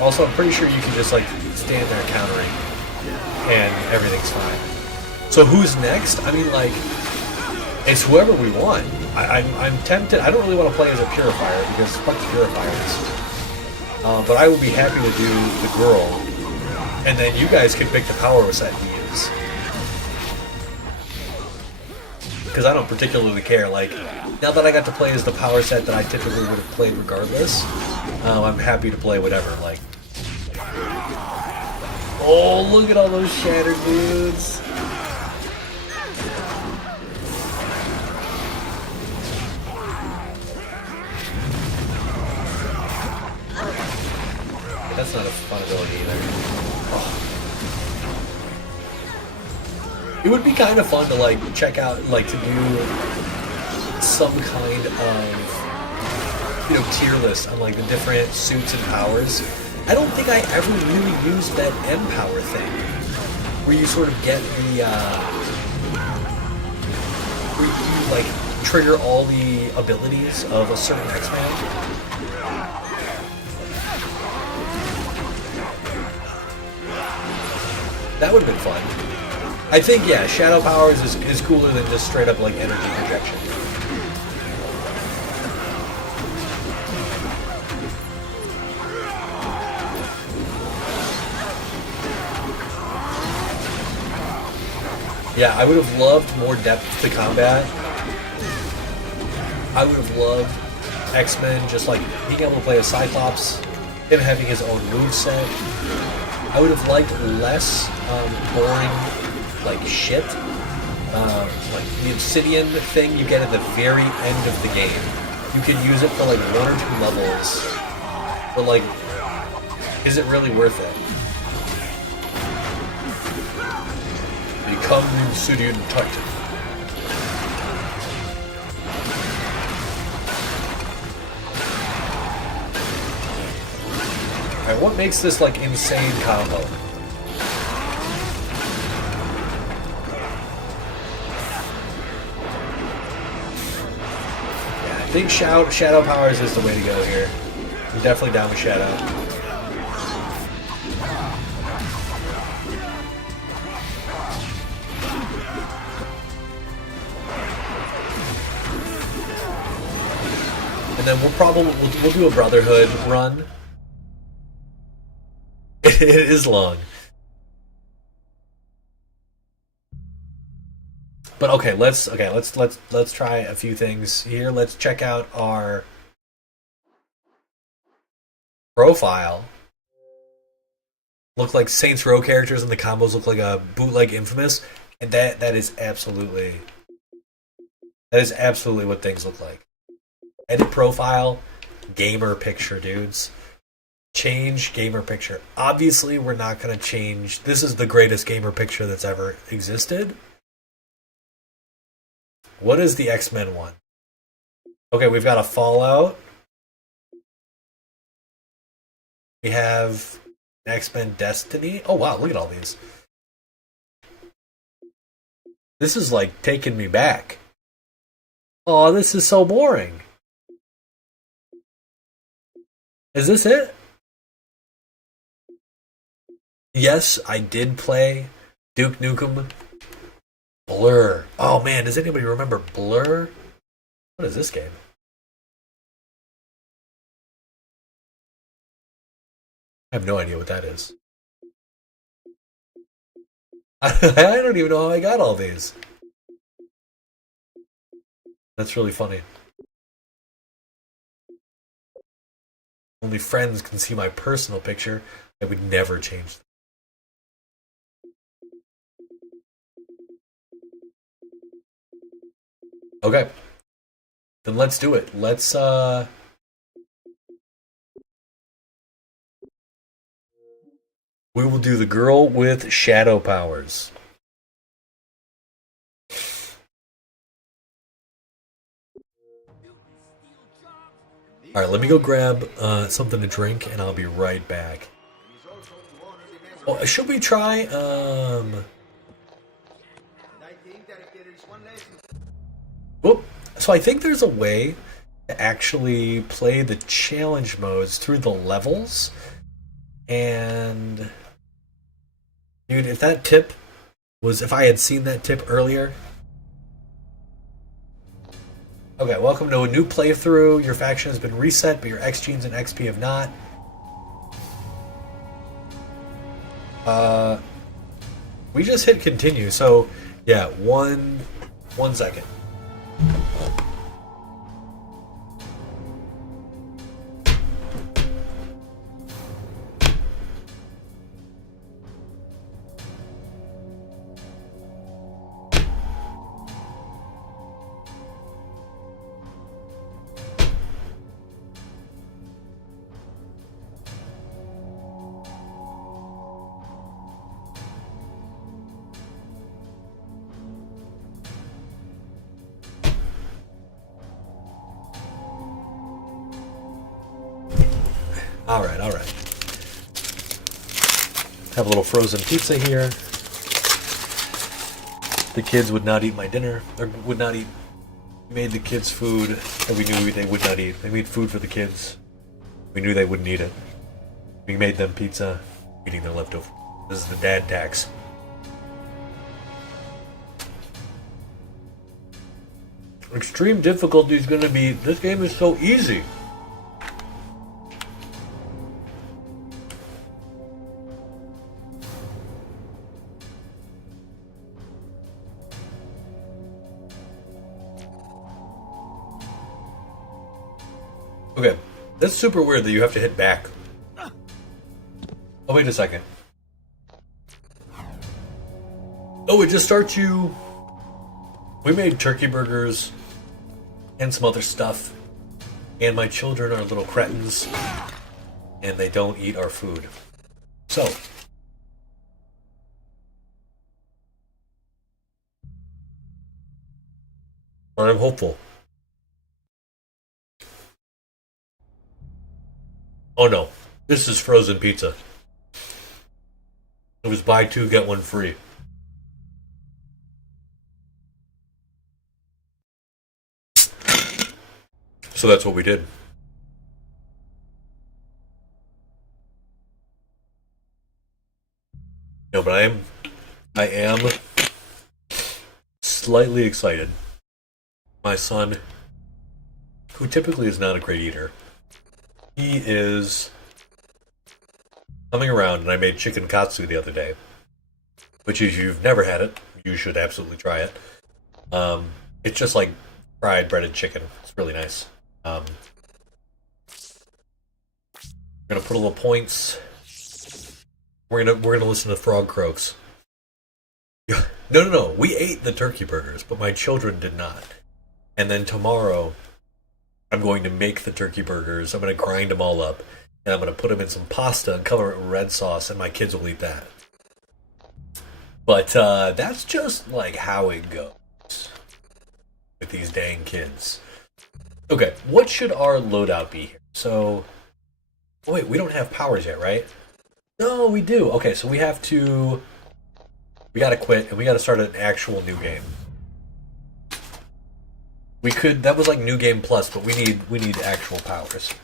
Also, I'm pretty sure you can just, like, stand there countering, and everything's fine. So who's next? I mean, like, it's whoever we want. I'm tempted. I don't really want to play as a Purifier, because fuck the Purifiers. But I would be happy to do the girl, and then you guys can pick the power set to use. Because I don't particularly care. Like, now that I got to play as the power set that I typically would have played regardless, I'm happy to play whatever. Like, oh, look at all those shattered dudes. That's not a fun ability either. Oh. It would be kind of fun to, like, check out, like, to do some kind of, you know, tier list on, like, the different suits and powers. I don't think I ever really used that M power thing, where you sort of get the, where you, like, trigger all the abilities of a certain X-Man. That would have been fun. I think, yeah, Shadow Powers is cooler than just straight up, like, energy projection. Yeah, I would have loved more depth to combat. I would have loved X-Men just, like, being able to play a Cyclops, him having his own moveset. I would have liked less boring, like, shit. Like, the Obsidian thing you get at the very end of the game. You can use it for, like, 1 or 2 levels. But, like, is it really worth it? Become the Obsidian Titan. Alright, what makes this, like, insane combo? Yeah, I think Shadow Powers is the way to go here. I'm definitely down with Shadow. and then we'll do a Brotherhood run. It is long. But okay, let's try a few things here. Let's check out our profile. Look like Saints Row characters, and the combos look like a bootleg Infamous, and that is absolutely what things look like. Edit profile, gamer picture, dudes. Change gamer picture. Obviously, we're not going to change. This is the greatest gamer picture that's ever existed. What is the X-Men one? Okay, we've got a Fallout. We have X-Men Destiny. Oh wow, look at all these. This is like taking me back. Oh, this is so boring. Is this it? Yes, I did play Duke Nukem. Blur. Oh man, does anybody remember Blur? What is this game? I have no idea what that is. I don't even know how I got all these. That's really funny. Only friends can see my personal picture. I would never change them. Okay. Then let's do it. Let's we will do the girl with shadow powers. Alright, let me go grab something to drink and I'll be right back. Oh, should we try Whoop. So I think there's a way to actually play the challenge modes through the levels. And dude, if I had seen that tip earlier. Okay, welcome to a new playthrough. Your faction has been reset, but your X genes and XP have not. We just hit continue, so yeah, one second. Alright. Have a little frozen pizza here. The kids would not eat my dinner, or would not eat. We made the kids food that we knew they would not eat. We made food for the kids. We knew they wouldn't eat it. We made them pizza, eating their leftover. This is the dad tax. Extreme difficulty is going to be, this game is so easy. Okay, that's super weird that you have to hit back. Oh, wait a second. Oh, it just starts you... We made turkey burgers and some other stuff. And my children are little cretins. And they don't eat our food. So... I'm hopeful. Oh no, this is frozen pizza. It was buy two, get one free. So that's what we did. No, but I am slightly excited. My son, who typically is not a great eater, he is coming around, and I made chicken katsu the other day, which is, you've never had it, you should absolutely try it. It's just like fried breaded chicken. It's really nice. We're gonna put a little points. We're gonna listen to frog croaks. No. We ate the turkey burgers, but my children did not. And then tomorrow, I'm going to make the turkey burgers. I'm going to grind them all up, and I'm going to put them in some pasta and cover it with red sauce, and my kids will eat that. But that's just like how it goes with these dang kids. Okay, what should our loadout be here? So, oh wait, we don't have powers yet, right? No, we do. Okay, so we gotta quit, and we gotta start an actual new game. That was like New Game Plus, but we need actual powers.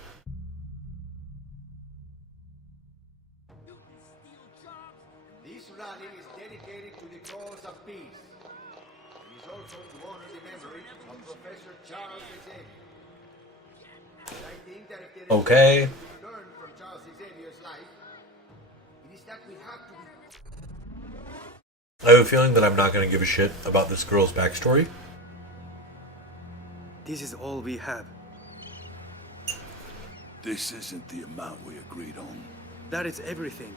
This rally is dedicated to the cause of peace. It is also to honor the memory of Professor Charles Xavier. And I think that if there is Okay. something to learn from Charles Xavier's life, it is that we have to be... I have a feeling that I'm not going to give a shit about this girl's backstory. This is all we have. This isn't the amount we agreed on. That is everything.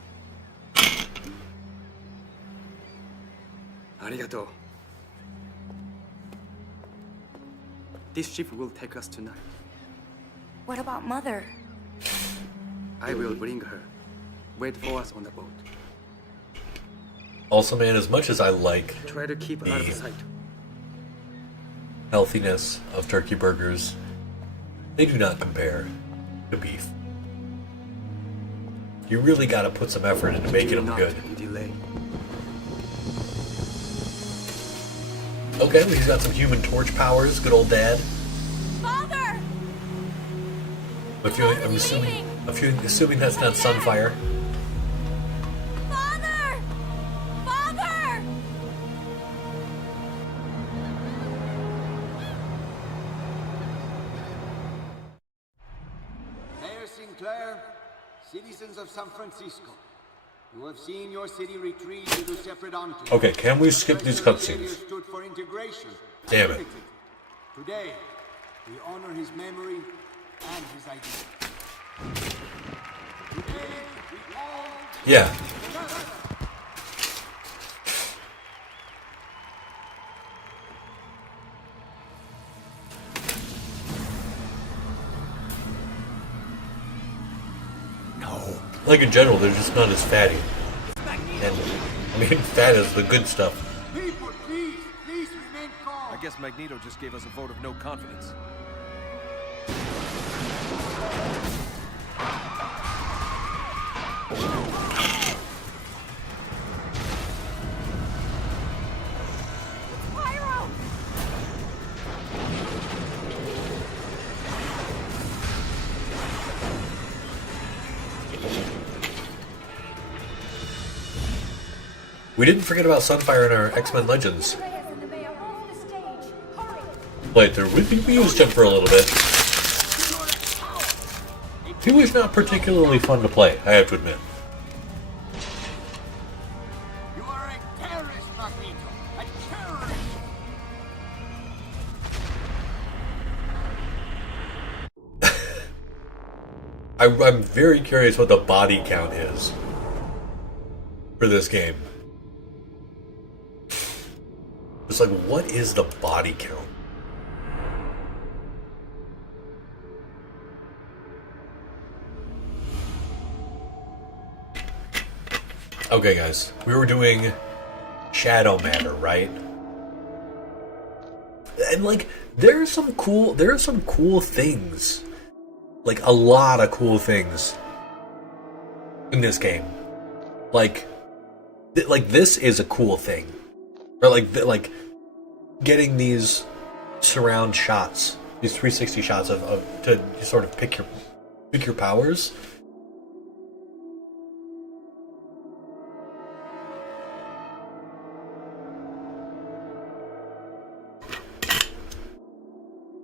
Arigato. This ship will take us tonight. What about Mother? I will bring her. Wait for us on the boat. Also, man, as much as I like Try to keep out of sight. healthiness of turkey burgers, they do not compare to beef. You really got to put some effort into making them good. Delay. Okay, he's got some Human Torch powers. Good old dad. Father! I'm assuming that's not Sunfire. Father! Father! Mayor Sinclair, citizens of San Francisco, you have seen your city retreat into separate enclaves. Okay, can we skip these cutscenes? Stood for integration. Damn it. Today, we honor his memory and his ideas. Today, we all... Yeah. No. Like in general, they're just not as fatty. And I mean, fat is the good stuff. People, please remain calm. I guess Magneto just gave us a vote of no confidence. Pyro! We didn't forget about Sunfire in our X-Men Legends. Reyes and the mayor off the stage. Hurry! But we used him for a little bit. He was not particularly fun to play, I have to admit. You are a terrorist, Magneto. A terrorist. I'm very curious what the body count is for this game. It's like, what is the body count? Okay, guys, we were doing Shadow Matter, right? And like, there are some cool things, like a lot of cool things in this game. Like this is a cool thing, or like getting these surround shots, these 360 shots of to sort of pick your powers.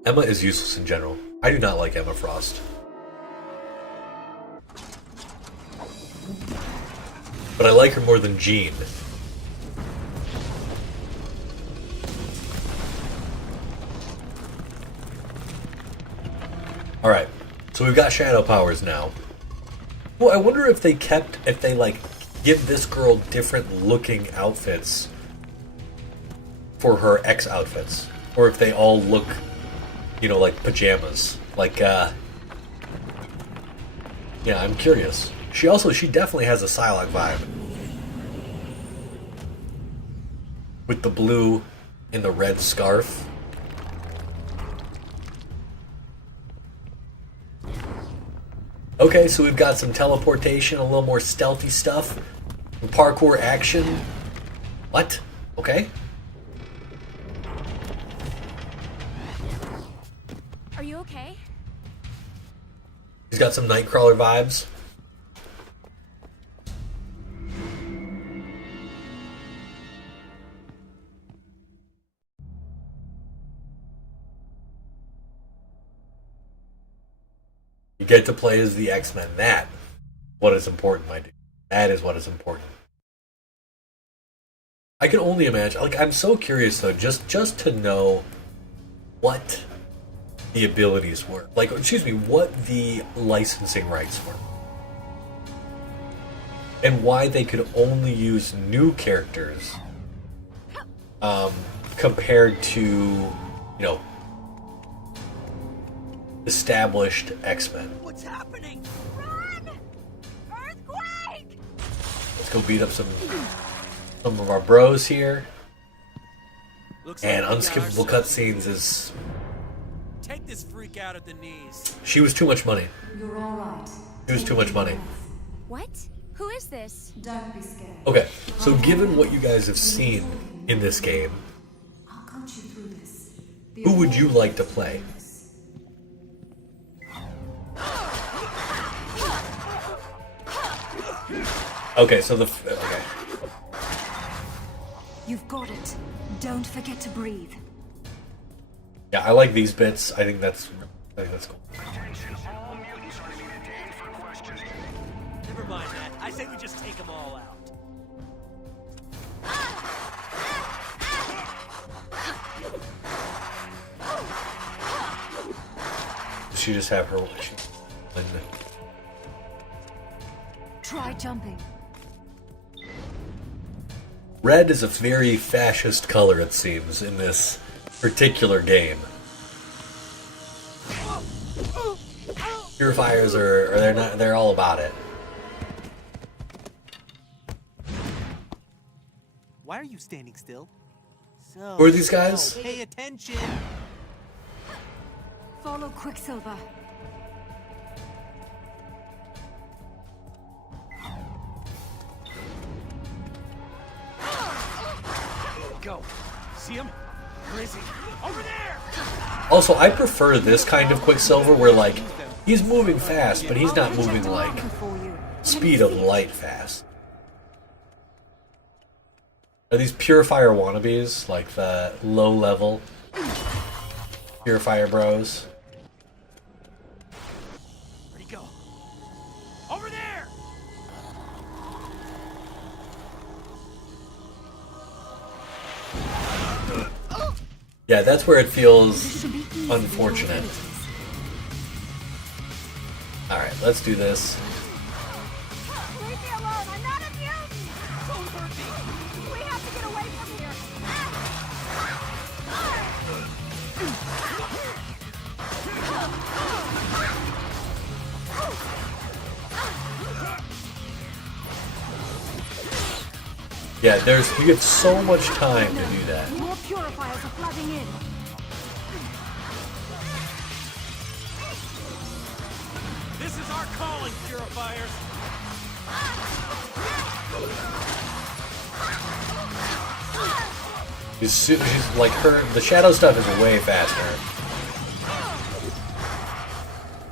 Emma is useless in general. I do not like Emma Frost. But I like her more than Jean. Alright, so we've got shadow powers now. Well, I wonder if they like, give this girl different looking outfits for her X outfits. Or if they all look, you know, like pajamas. Like, yeah, I'm curious. She definitely has a Psylocke vibe. With the blue and the red scarf. Okay, so we've got some teleportation, a little more stealthy stuff. Some parkour action. What? Okay. Are you okay? He's got some Nightcrawler vibes. You get to play as the X-Men. That what is important, my dude. That is what is important. I can only imagine. Like, I'm so curious though, just to know what the abilities were. Like, excuse me, what the licensing rights were, and why they could only use new characters, compared to, you know, established X-Men. What's happening? Run! Earthquake! Let's go beat up some of our bros here. Looks And like we got unskippable ourselves- cutscenes is... Take this freak out at the knees. She was too much money. You're all right. She was too much money. What? Who is this? Don't be scared. Okay, so given what you guys have seen in this game, I'll coach you through this. who would you like to play? Okay, so okay. You've got it. Don't forget to breathe. Yeah, I like these bits. I think that's cool. Never mind that. I say we just take them all out. Does she just have her... Try jumping. Red is a very fascist color, it seems, in this particular game. Purifiers they're all about it. Why are you standing still? So, Who are these guys? Pay attention. Follow Quicksilver. Go. See him? Where is he? Over there! Also, I prefer this kind of Quicksilver where, like, he's moving fast, but he's not moving, like, speed of light fast. Are these Purifier wannabes? Like the low-level Purifier bros? Where'd he go? Over there! Yeah, that's where it feels unfortunate. Alright, let's do this. Leave me alone! I'm not immune! Don't hurt me! We have to get away from here! Yeah, you get so much time to do that. More purifiers are flooding in. This is our calling, purifiers! She's like the shadow stuff is way faster.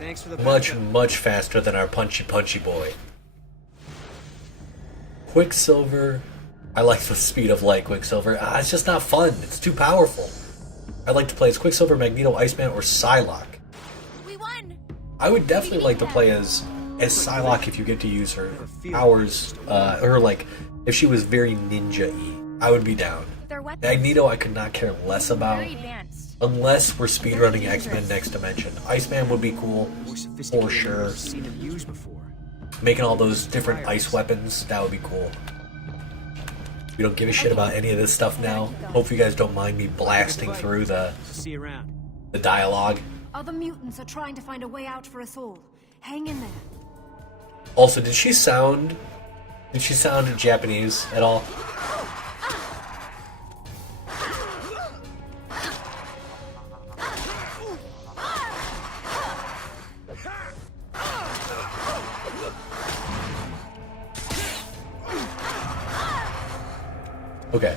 Thanks for the Much faster than our punchy boy. Quicksilver. I like the speed of light Quicksilver. It's just not fun. It's too powerful. I'd like to play as Quicksilver, Magneto, Iceman, or Psylocke. We I would definitely like to play as Psylocke if you get to use her powers, or like if she was very ninja-y. I would be down. Magneto I could not care less about, unless we're speedrunning X-Men Next Dimension. Iceman would be cool, for sure. Making all those different ice weapons, that would be cool. We don't give a shit about any of this stuff now. Hope you guys don't mind me blasting through the dialogue. Other mutants are trying to find a way out for us all. Hang in there. Also, did she sound Japanese at all? Okay.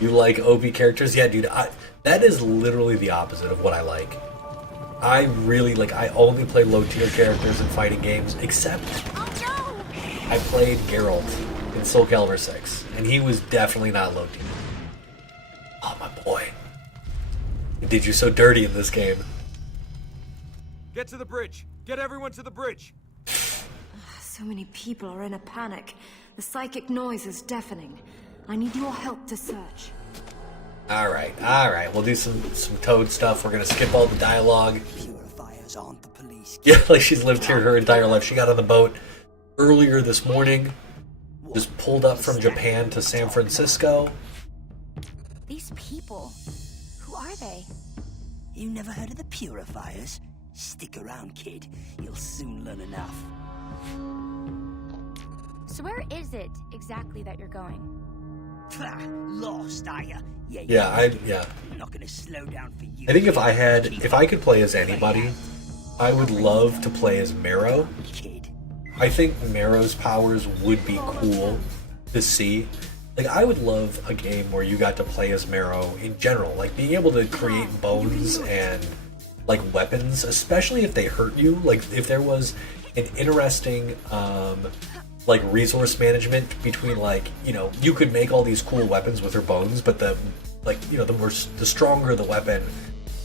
You like OP characters? Yeah, dude, that is literally the opposite of what I like. I really like, I only play low tier characters in fighting games, except I played Geralt in Soul Calibur 6, and he was definitely not low tier. Oh, my boy. He did you so dirty in this game. Get to the bridge. Get everyone to the bridge. So many people are in a panic. The psychic noise is deafening. I need your help to search. Alright. We'll do some Toad stuff. We're gonna skip all the dialogue. Purifiers aren't the police. Yeah, like she's lived here her entire life. She got on the boat earlier this morning. Just pulled up from Japan to San Francisco. These people, who are they? You never heard of the Purifiers? Stick around, kid. You'll soon learn enough. So where is it exactly that you're going? Lost, are ya? Yeah. I'm not gonna slow down for you. I think if I could play as anybody, I would love to play as Marrow. I think Marrow's powers would be cool to see. Like, I would love a game where you got to play as Marrow in general. Like, being able to create bones and, like, weapons, especially if they hurt you. Like, if there was an interesting, like, resource management between, like, you know, you could make all these cool weapons with her bones, but the, like, you know, the stronger the weapon,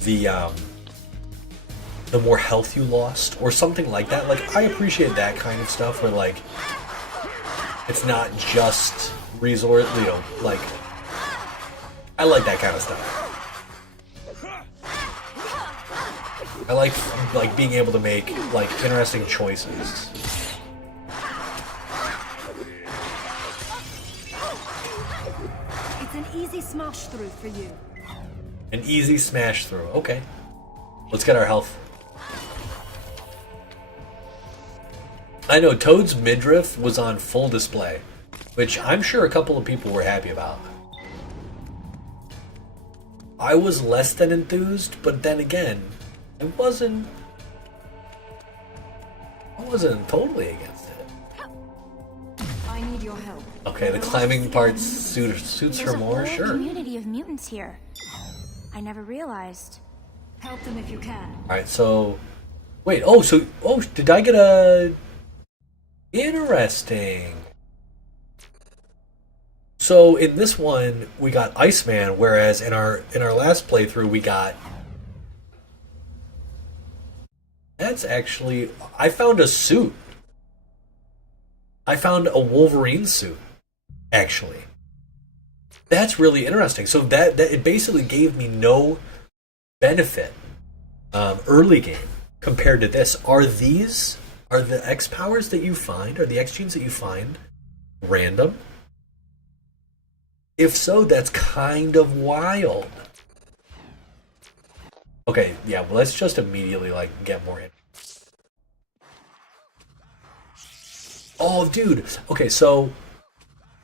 the more health you lost, or something like that. Like, I appreciate that kind of stuff where, like, it's not just resource, you know, like, I like that kind of stuff. I like being able to make, like, interesting choices. It's an easy smash through for you. An easy smash through. Okay. Let's get our health. I know Toad's midriff was on full display, which I'm sure a couple of people were happy about. I was less than enthused, but then again, I wasn't totally against it. I need your help. Okay, the climbing part suits her more, There's a sure. whole community of mutants here. I never realized. Help them if you can. Alright, so... Wait, did I get a... Interesting. So, in this one, we got Iceman, whereas in our last playthrough, we got... That's actually... I found a suit. I found a Wolverine suit, actually. That's really interesting. So that it basically gave me no benefit early game compared to this. Are the X powers that you find, are the X genes that you find random? If so, that's kind of wild. Okay, yeah, well, let's just immediately, like, get more in. Oh, dude. Okay, so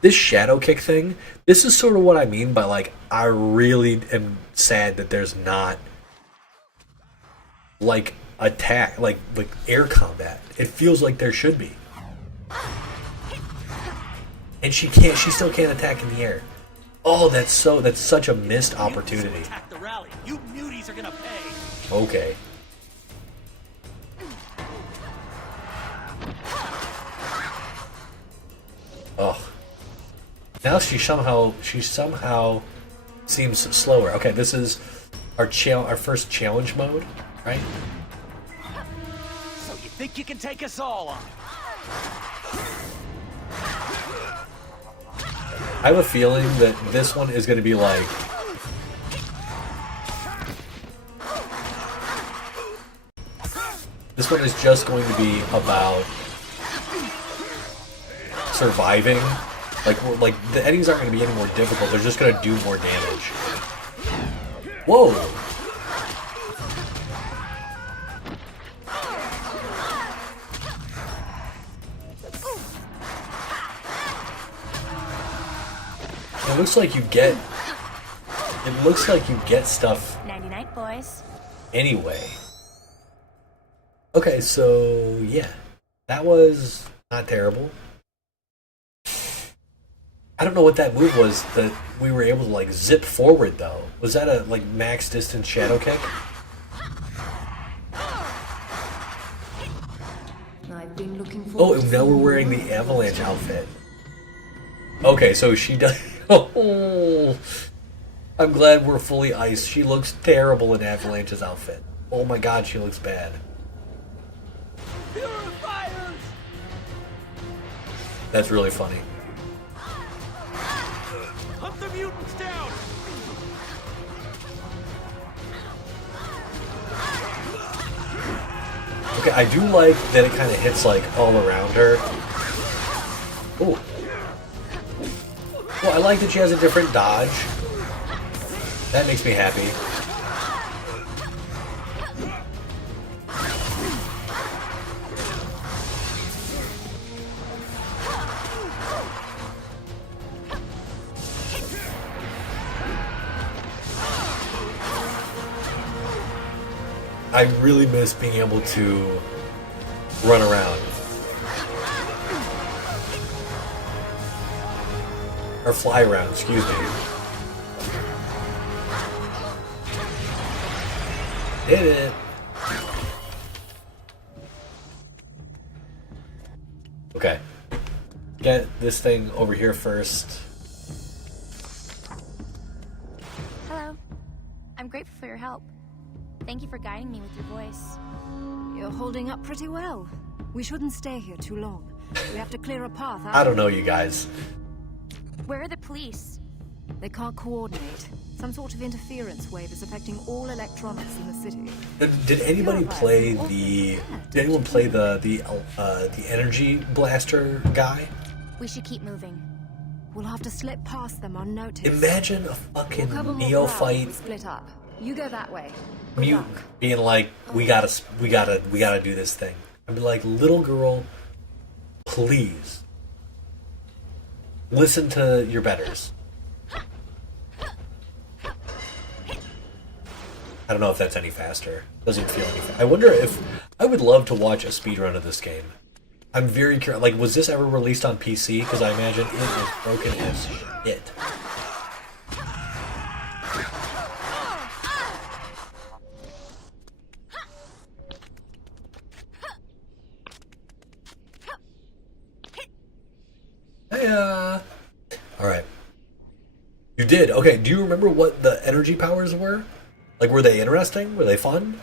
this shadow kick thing, this is sort of what I mean by, like, I really am sad that there's not, like, attack, like air combat. It feels like there should be. And she still can't attack in the air. Oh, that's such a missed opportunity. Attack the rally. You muties are gonna pay. Okay. Ugh. Now she somehow seems slower. Okay, this is our first challenge mode, right? So you think you can take us all on? I have a feeling that this one is going to be like... This one is just going to be about surviving. Like the enemies aren't going to be any more difficult. They're just going to do more damage. Whoa! It looks like you get... It looks like you get stuff... Nighty-night, boys. Anyway. Okay, so... Yeah. That was not terrible. I don't know what that move was that we were able to, like, zip forward, though. Was that a, like, max distance shadow kick? I've been looking Oh, and now we're wearing the Avalanche outfit. Okay, so she does... Oh, I'm glad we're fully iced. She looks terrible in Avalanche's outfit. Oh my god, she looks bad. That's really funny. Hunt the mutants down! Okay, I do like that it kind of hits, like, all around her. Ooh. Well, I like that she has a different dodge. That makes me happy. I really miss being able to run around. Or fly around, excuse me. Did it. Okay. Get this thing over here first. Hello. I'm grateful for your help. Thank you for guiding me with your voice. You're holding up pretty well. We shouldn't stay here too long. We have to clear a path out. I don't know, you guys. Where are the police? They can't coordinate. Some sort of interference wave is affecting all electronics in the city. Did anybody play the? Did anyone play the energy blaster guy? We should keep moving. We'll have to slip past them unnoticed. Imagine a fucking We'll cover more neophyte ground and split up. You go that way. mutant being like, we gotta do this thing. I'd be like, little girl, please listen to your betters. I don't know if that's any faster. Doesn't feel any faster. I wonder if... I would love to watch a speedrun of this game. I'm very curious. Like, was this ever released on PC? Because I imagine it is broken as shit. Hey, Alright. You did? Okay, do you remember what the energy powers were? Like, were they interesting? Were they fun?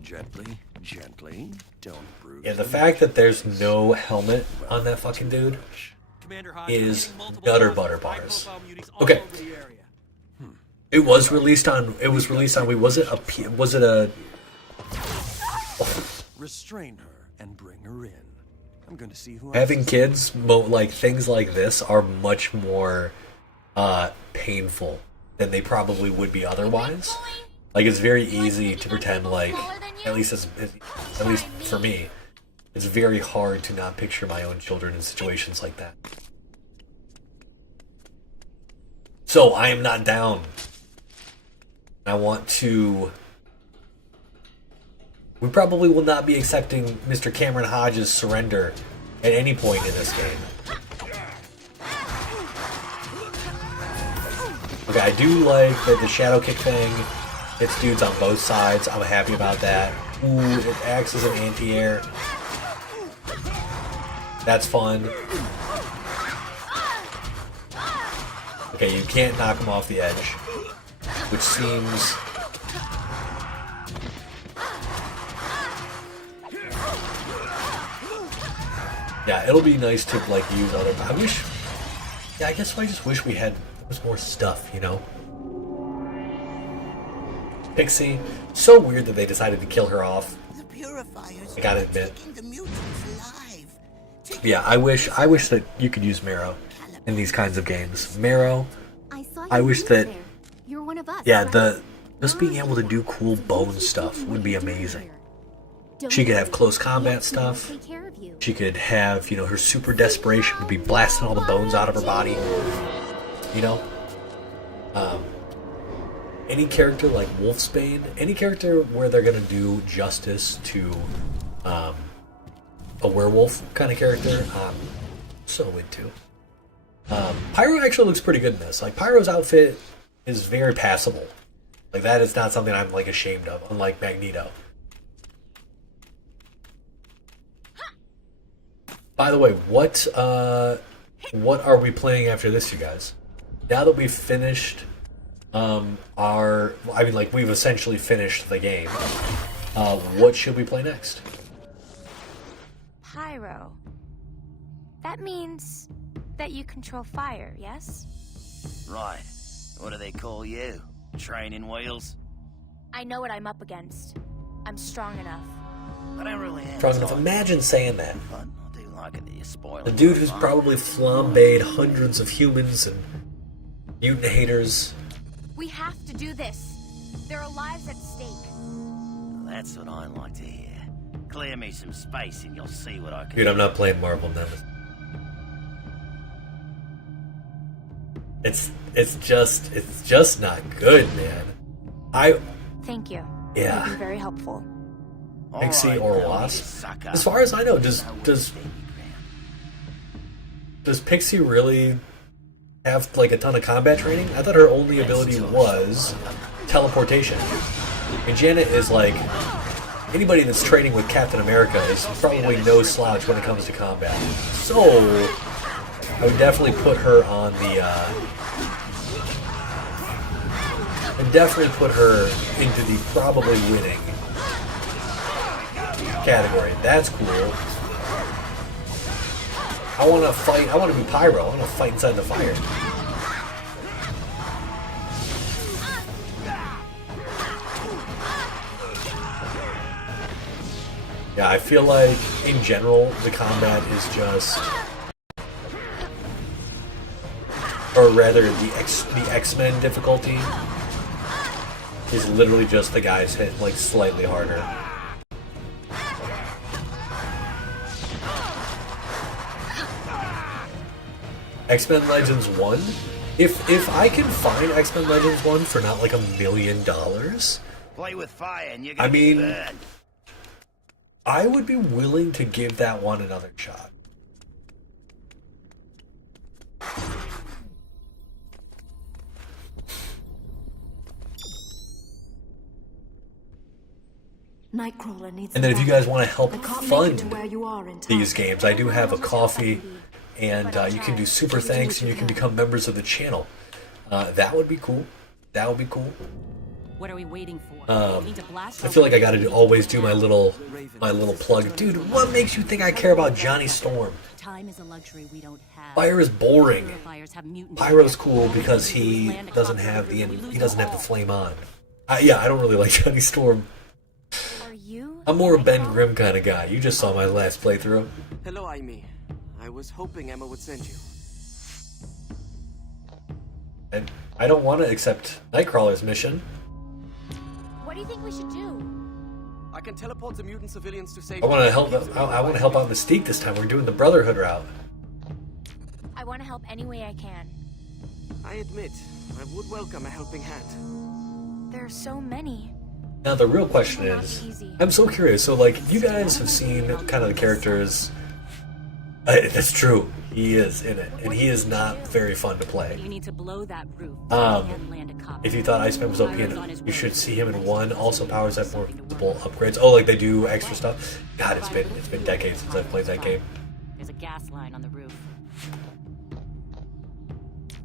Gently, gently. Don't bruise. Yeah, the fact that there's no helmet on that fucking dude is gutter butter bars. Okay. It was released on... It was released on... Wait, was it a... Restrain her and bring her in. I'm going to see who Having kids, like, things like this are much more painful than they probably would be otherwise. Like, it's very easy to pretend like, at least for me, it's very hard to not picture my own children in situations like that. So, I am not down. I want to... We probably will not be accepting Mr. Cameron Hodges' surrender at any point in this game. Okay, I do like that the shadow kick thing hits dudes on both sides. I'm happy about that. Ooh, it acts as an anti-air. That's fun. Okay, you can't knock him off the edge, which seems... Yeah, it'll be nice to like use other... I wish... Yeah, I guess I just wish we had... There was more stuff, you know? Pixie. So weird that they decided to kill her off. I gotta admit. Yeah, I wish that you could use Marrow in these kinds of games. Marrow, I wish that... You're one of us. Yeah, just being able to do cool bone stuff would be amazing. She could have close combat stuff. She could have, you know, her super desperation would be blasting all the bones out of her body. You know? Any character like Wolfsbane, any character where they're gonna do justice to a werewolf kind of character, I'm so into. Pyro actually looks pretty good in this. Like, Pyro's outfit is very passable. Like, that is not something I'm, like, ashamed of, unlike Magneto. By the way, what are we playing after this, you guys? Now that we've finished we've essentially finished the game, what should we play next? Pyro. That means that you control fire, yes? Right. What do they call you? Training wheels? I know what I'm up against. I'm strong enough. I don't really have Strong enough. Imagine saying that. I do like it that you're spoiling The dude who's probably flambéed hundreds of humans and mutant haters. We have to do this. There are lives at stake. That's what I like to hear. Clear me some space and you'll see what I can Dude, I'm not playing Marvel Nemesis. It's just not good, man. Thank you. Yeah. You've been very helpful. Pixie or Wasp? As far as I know, does Pixie really have like a ton of combat training? I thought her only ability was teleportation. And Janet is like, anybody that's training with Captain America is probably no slouch when it comes to combat. So I would definitely put her on the I'd definitely put her into the probably winning category. That's cool. I want to fight. I want to be Pyro. I want to fight inside the fire. Yeah, I feel like in general the combat is just, or rather the X-Men difficulty is literally just the guys hit like slightly harder. X-Men Legends 1? If I can find X-Men Legends 1 for not like $1 million, play with fire and you're I gonna mean, be burned. I would be willing to give that one another shot. Nightcrawler needs. And then if you guys want to help I can't make it fund to where you are in time. these games, I do have a coffee, and you can do super thanks, and you can become members of the channel. That would be cool. That would be cool. What are we waiting for? I feel like I gotta always do my little plug. Dude, what makes you think I care about Johnny Storm? Time is a luxury we don't have. Fire is boring. Purifiers have mutant Pyro's cool because he doesn't have the flame on. Yeah, I don't really like Johnny Storm. I'm more a Ben Grimm kind of guy. You just saw my last playthrough. Hello, Amy. I was hoping Emma would send you. And I don't want to accept Nightcrawler's mission. What do you think we should do? I can teleport the mutant civilians to safety. I want to help. I want to help out Mystique this time. We're doing the Brotherhood route. I want to help any way I can. I admit, I would welcome a helping hand. There are so many. Now the real question is, I'm so curious. So like, you guys have seen kind of the characters. That's true. He is in it, and he is not very fun to play. You need to blow that roof. If you thought Iceman was OP, you should see him in 1. Also powers up multiple upgrades. Oh, like they do extra stuff. God, it's been decades since I've played that game. There's a gas line on the roof.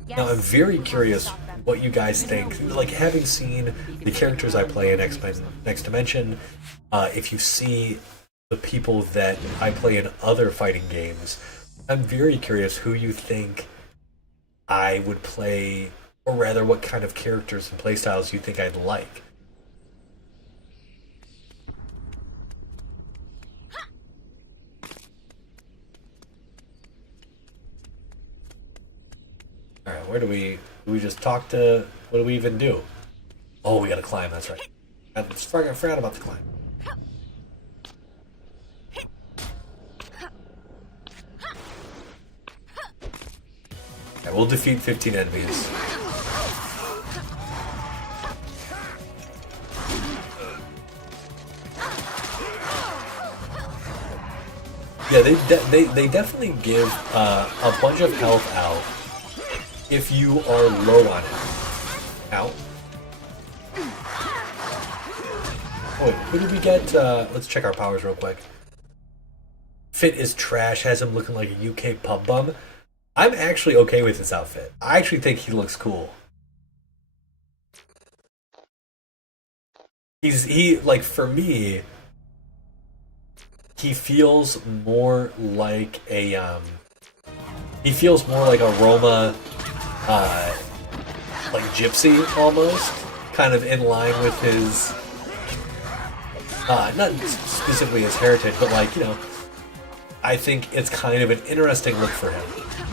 Now, I'm very curious what you guys think. Like, having seen the characters I play in X-Men Next Dimension, if you see the people that I play in other fighting games, I'm very curious who you think I would play, or rather, what kind of characters and playstyles you think I'd like. Alright, where do we just talk to, what do we even do? Oh, we gotta climb, that's right. I forgot about the climb. Alright, we'll defeat 15 enemies. Yeah, they definitely give a bunch of health out if you are low on it. Ow. Oh, wait, who did we get? Let's check our powers real quick. Fit is trash, has him looking like a UK pub bum. I'm actually okay with this outfit. I actually think he looks cool. He like, for me, he feels more like a he feels more like a Roma like gypsy almost, kind of in line with his not specifically his heritage, but like, you know, I think it's kind of an interesting look for him,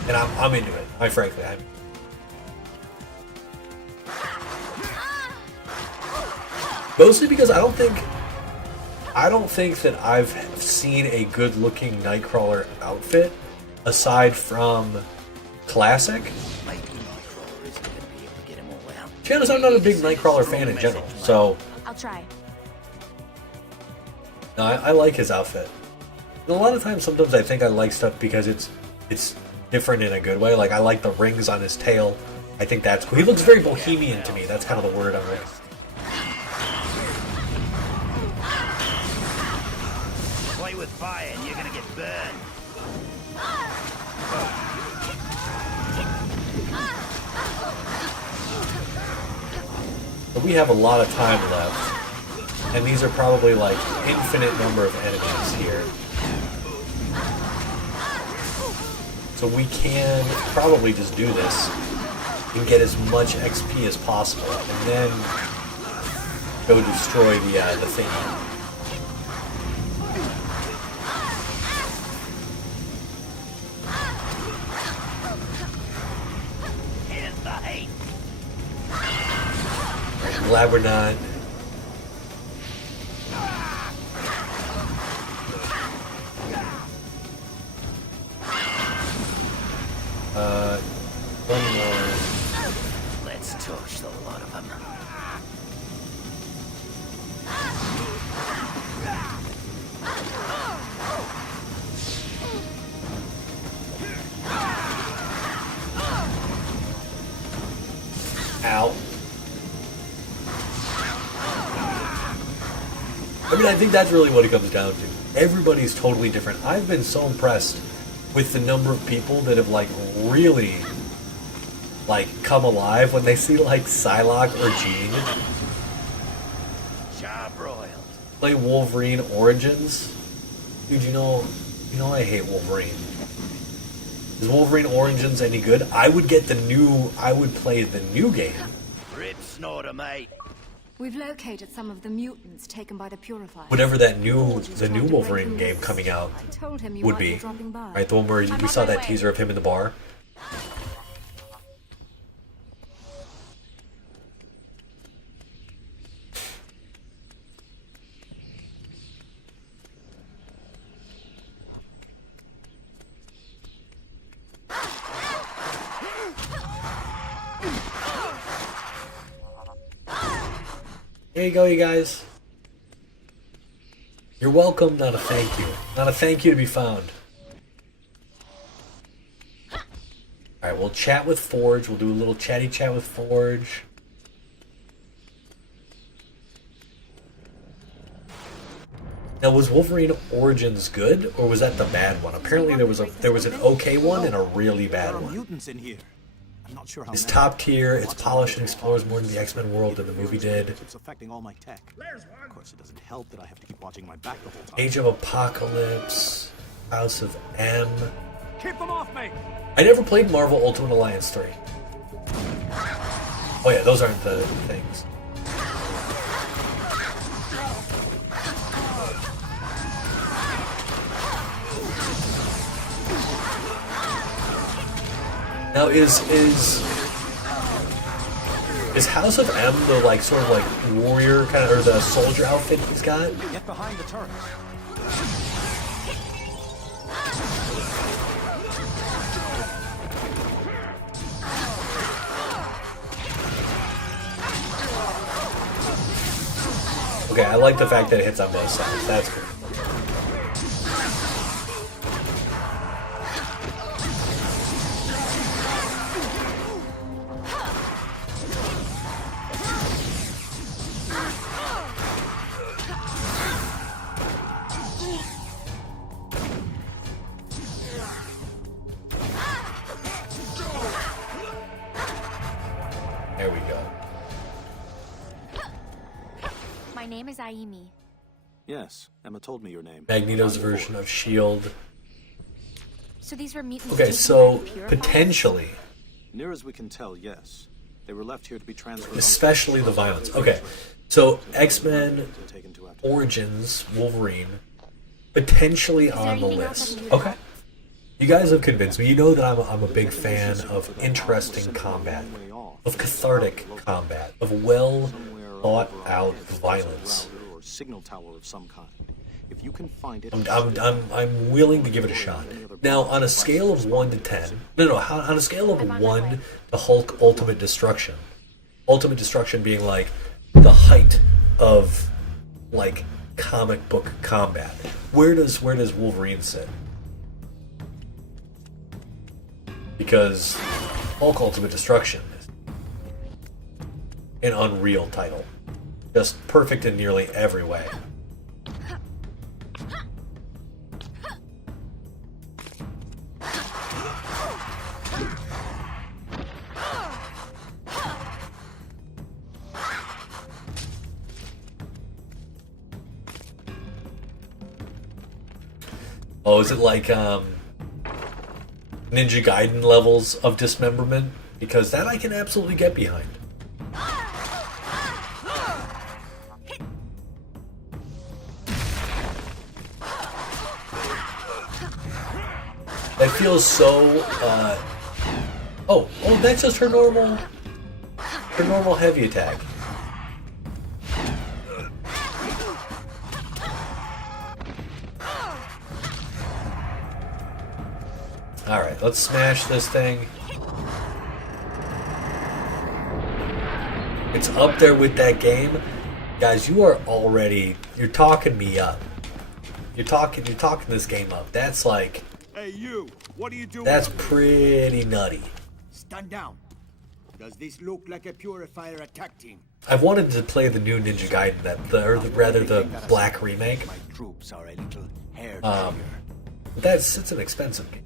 and I'm into it. I'm mostly because I don't think that I've seen a good looking Nightcrawler outfit aside from Classic. Chances I'm not a big Nightcrawler fan in general, so I'll try. no, I like his outfit. And a lot of times, sometimes I think I like stuff because it's different in a good way. Like, I like the rings on his tail. I think that's cool. He looks very bohemian to me. That's kind of the word I'm with. Play with fire and you're gonna get burned. But we have a lot of time left, and these are probably like infinite number of enemies here. So we can probably just do this and get as much XP as possible, and then go destroy the thing. Glad we're not. One more. Let's torch the lot of them. Ow. I mean, I think that's really what it comes down to. Everybody's totally different. I've been so impressed with the number of people that have, like, really, like, come alive when they see, like, Psylocke or Jean play Wolverine Origins. Dude, you know I hate Wolverine. Is Wolverine Origins any good? I would play the new game. Rip snorter, mate. We've located some of the mutants taken by the Purifiers. Whatever the new Wolverine game coming out would be. Right, the one where we saw that teaser of him in the bar. There you go, you guys. You're welcome, not a thank you. Not a thank you to be found. Alright, we'll chat with Forge. We'll do a little chatty chat with Forge. Now, was Wolverine Origins good, or was that the bad one? Apparently there was an okay one and a really bad one. Mutants in here. Not sure how It's many. top tier, it's Lots of polished and knowledge explores about more than the X-Men world than the movie did. It's affecting all my tech. Of course, it doesn't help that I have to keep watching my back the whole time. Age of Apocalypse, House of M. Keep them off me! I never played Marvel Ultimate Alliance 3. Oh yeah, those aren't the things. Now is House of M the like sort of like warrior kind of or the soldier outfit he's got? Get behind the turret. Okay, I like the fact that it hits on both sides. That's cool. There we go. My name is Aimi. Yes, Emma told me your name. Magneto's version of S.H.I.E.L.D. So these were mutants. Okay, taken so by the Purifiers? potentially, Near as we can tell, yes. They were left here to be transferred. on especially the violence. Okay, so X-Men Origins Wolverine potentially on the anything else I list. can do to Okay, help? you guys have convinced me. You know that I'm a big fan of interesting combat, of cathartic combat, of well thought out violence. or signal tower of some kind. If you can find it, I'm willing to give it a shot. Now, on a scale of 1 to 10, on a scale of 1 to Hulk Ultimate Destruction being like the height of like comic book combat, where does Wolverine sit? Because Hulk Ultimate Destruction is an unreal title, just perfect in nearly every way. Oh, is it like Ninja Gaiden levels of dismemberment? Because that I can absolutely get behind. That feels so, oh, that's just her normal heavy attack. Alright, let's smash this thing. It's up there with that game. Guys, you're talking me up. You're talking this game up. That's like, Hey, you! What are you doing? that's pretty nutty. Stand down. Does this look like a Purifier attack team? I've wanted to play the new Ninja Gaiden, the Black remake. My troops are a little hair It's an expensive game.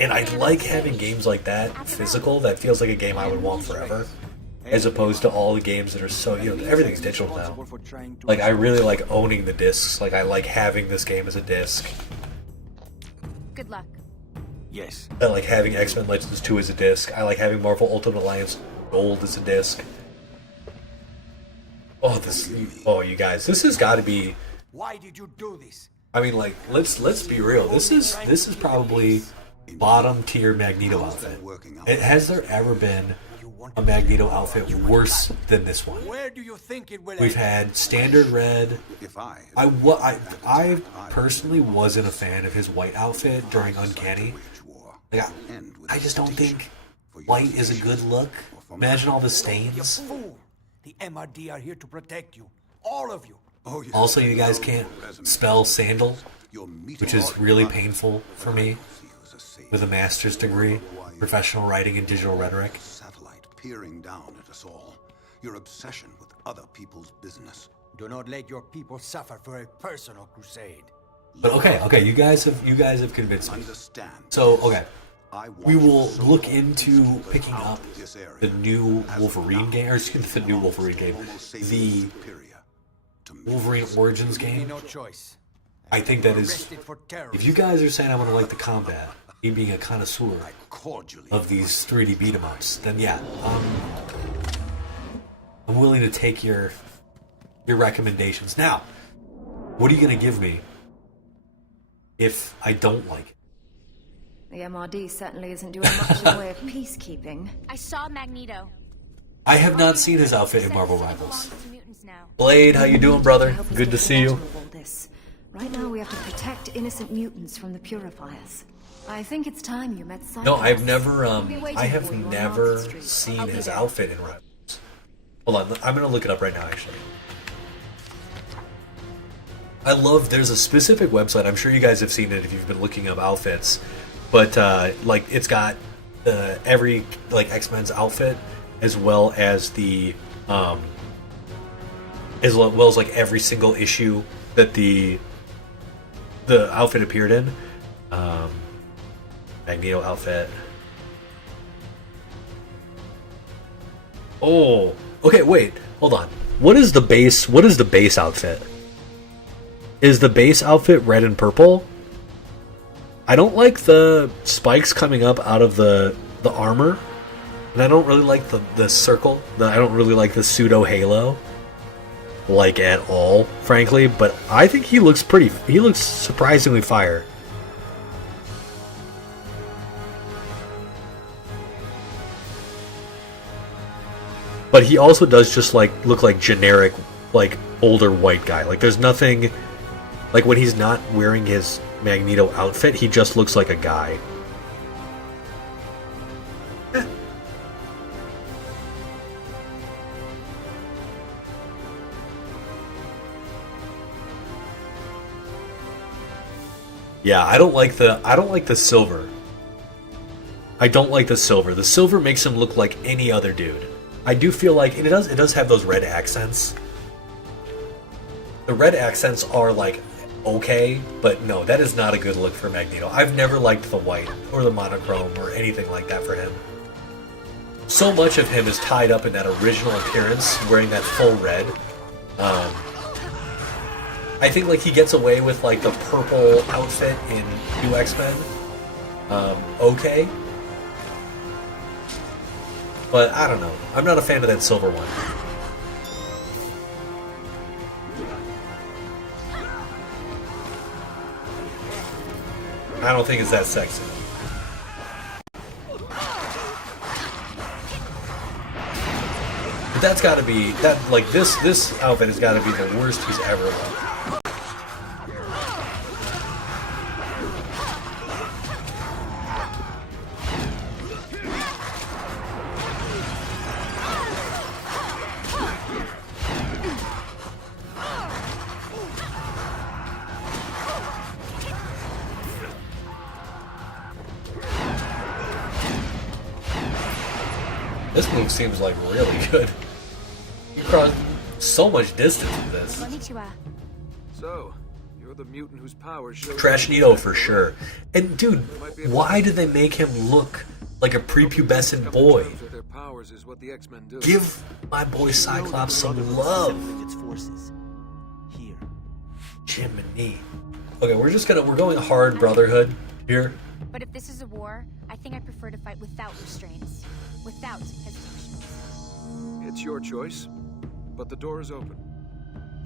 And I like having games like that, physical, that feels like a game I would want forever. As opposed to all the games that are so, everything's digital now. Like, I really like owning the discs. Like, I like having this game as a disc. Good luck. Yes. I like having X-Men Legends 2 as a disc. I like having Marvel Ultimate Alliance Gold as a disc. Oh, you guys, this has got to be. Why did you do this? I mean, like, let's be real. This is probably bottom tier Magneto outfit. Has there ever been a Magneto outfit worse than this one? Where do you think it will We've end? had standard red. I personally wasn't a fan of his white outfit during Uncanny. Like, I just don't think white is a good look. Imagine all the stains. Fool! The MRD are here to protect you. All of you. Also, you guys can't spell sandal, which is really painful for me. With a master's degree, professional writing and digital rhetoric. Peering down at us all. Your obsession with other people's business. Do not let your people suffer for a personal crusade. But okay, you guys have convinced me. Understand. So, okay. we will look into picking up the new Wolverine game, or excuse me, the new Wolverine game, the Wolverine Origins game. I think that is, if you guys are saying I'm going to like the combat, me being a connoisseur of these 3D beat-em-ups, then yeah, I'm willing to take your recommendations. Now, what are you going to give me if I don't like it? The MRD certainly isn't doing much in the way of peacekeeping. I saw Magneto. I have not seen his outfit in Marvel Rivals. Blade, how you doing, brother? Good to see you. Right now we have to protect innocent mutants from the Purifiers. I think it's time you met Cyclops. No, I've never, I have never seen his outfit in Rivals. Hold on, I'm going to look it up right now, actually. I love, there's a specific website, I'm sure you guys have seen it if you've been looking up outfits, but, like, it's got every, like, X-Men's outfit, as well as the, as well as, like, every single issue that the outfit appeared in. Magneto outfit. Oh, okay, wait, hold on. What is the base outfit? Is the base outfit red and purple? I don't like the spikes coming up out of the armor. And I don't really like the circle. I don't really like the pseudo halo. Like at all, frankly, but I think he looks surprisingly fire. But he also does just like look like generic, like older white guy. Like there's nothing, like when he's not wearing his Magneto outfit, he just looks like a guy. Yeah, I don't like the silver. I don't like the silver. The silver makes him look like any other dude. I do feel like it does have those red accents. The red accents are like okay, but no, that is not a good look for Magneto. I've never liked the white or the monochrome or anything like that for him. So much of him is tied up in that original appearance, wearing that full red. I think like he gets away with like the purple outfit in New X-Men. Okay. But I don't know. I'm not a fan of that silver one. I don't think it's that sexy. But that's gotta be this outfit has gotta be the worst he's ever looked. This move seems like really good. You crossed so much distance with this. So, you're the mutant whose powers show. Trashnito for sure. And dude, why did they make him look like a prepubescent boy? Give my boy Cyclops some love. Jiminy. Okay, we're going hard Brotherhood here. But if this is a war, I think I prefer to fight without restraints, without hesitations. It's your choice, but the door is open.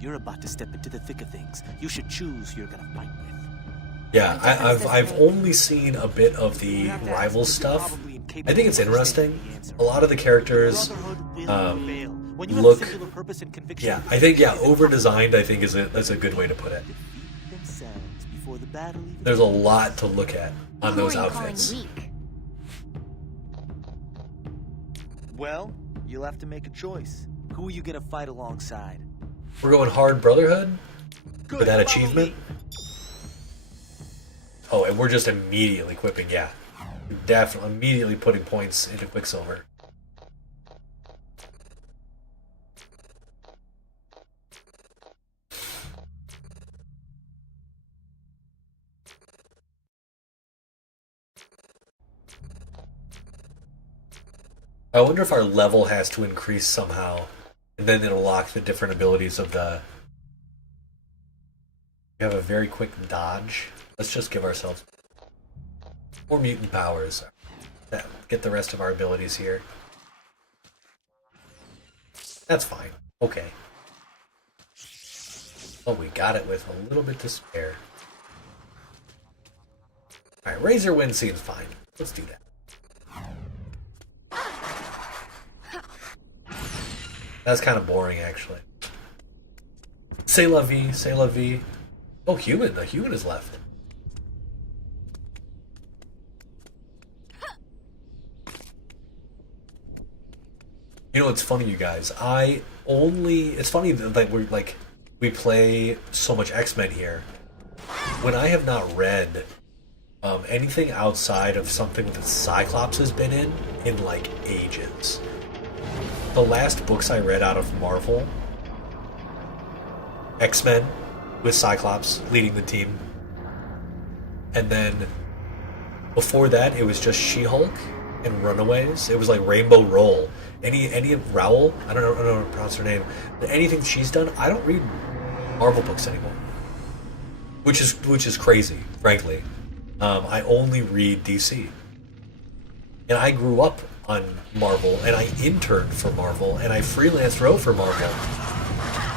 You're about to step into the thick of things. You should choose who you're gonna fight with. Yeah, I've only seen a bit of the rival stuff. I think it's interesting. A lot of the characters look. Yeah, I think over-designed. I think that's a good way to put it. There's a lot to look at on those outfits. Well, you'll have to make a choice. Who are you gonna fight alongside? We're going hard Brotherhood for that achievement. Oh, and we're just immediately equipping. Yeah, definitely immediately putting points into Quicksilver. I wonder if our level has to increase somehow, and then it'll lock the different abilities of the... We have a very quick dodge. Let's just give ourselves more mutant powers. Get the rest of our abilities here. That's fine. Okay. Oh, we got it with a little bit to spare. Alright, Razor Wind seems fine. Let's do that. That's kind of boring, actually. C'est la vie, c'est la vie. Oh, human. The human is left. You know, it's funny, you guys. It's funny that we play so much X-Men here. When I have not read anything outside of something that Cyclops has been in like ages. The last books I read out of Marvel, X-Men with Cyclops leading the team, and then before that it was just She-Hulk and Runaways. It was like Rainbow Roll. Any of Rowell, I don't know how to pronounce her name, but anything she's done, I don't read Marvel books anymore, which is crazy, frankly. I only read DC, and I grew up on Marvel, and I interned for Marvel, and I freelance wrote for Marvel,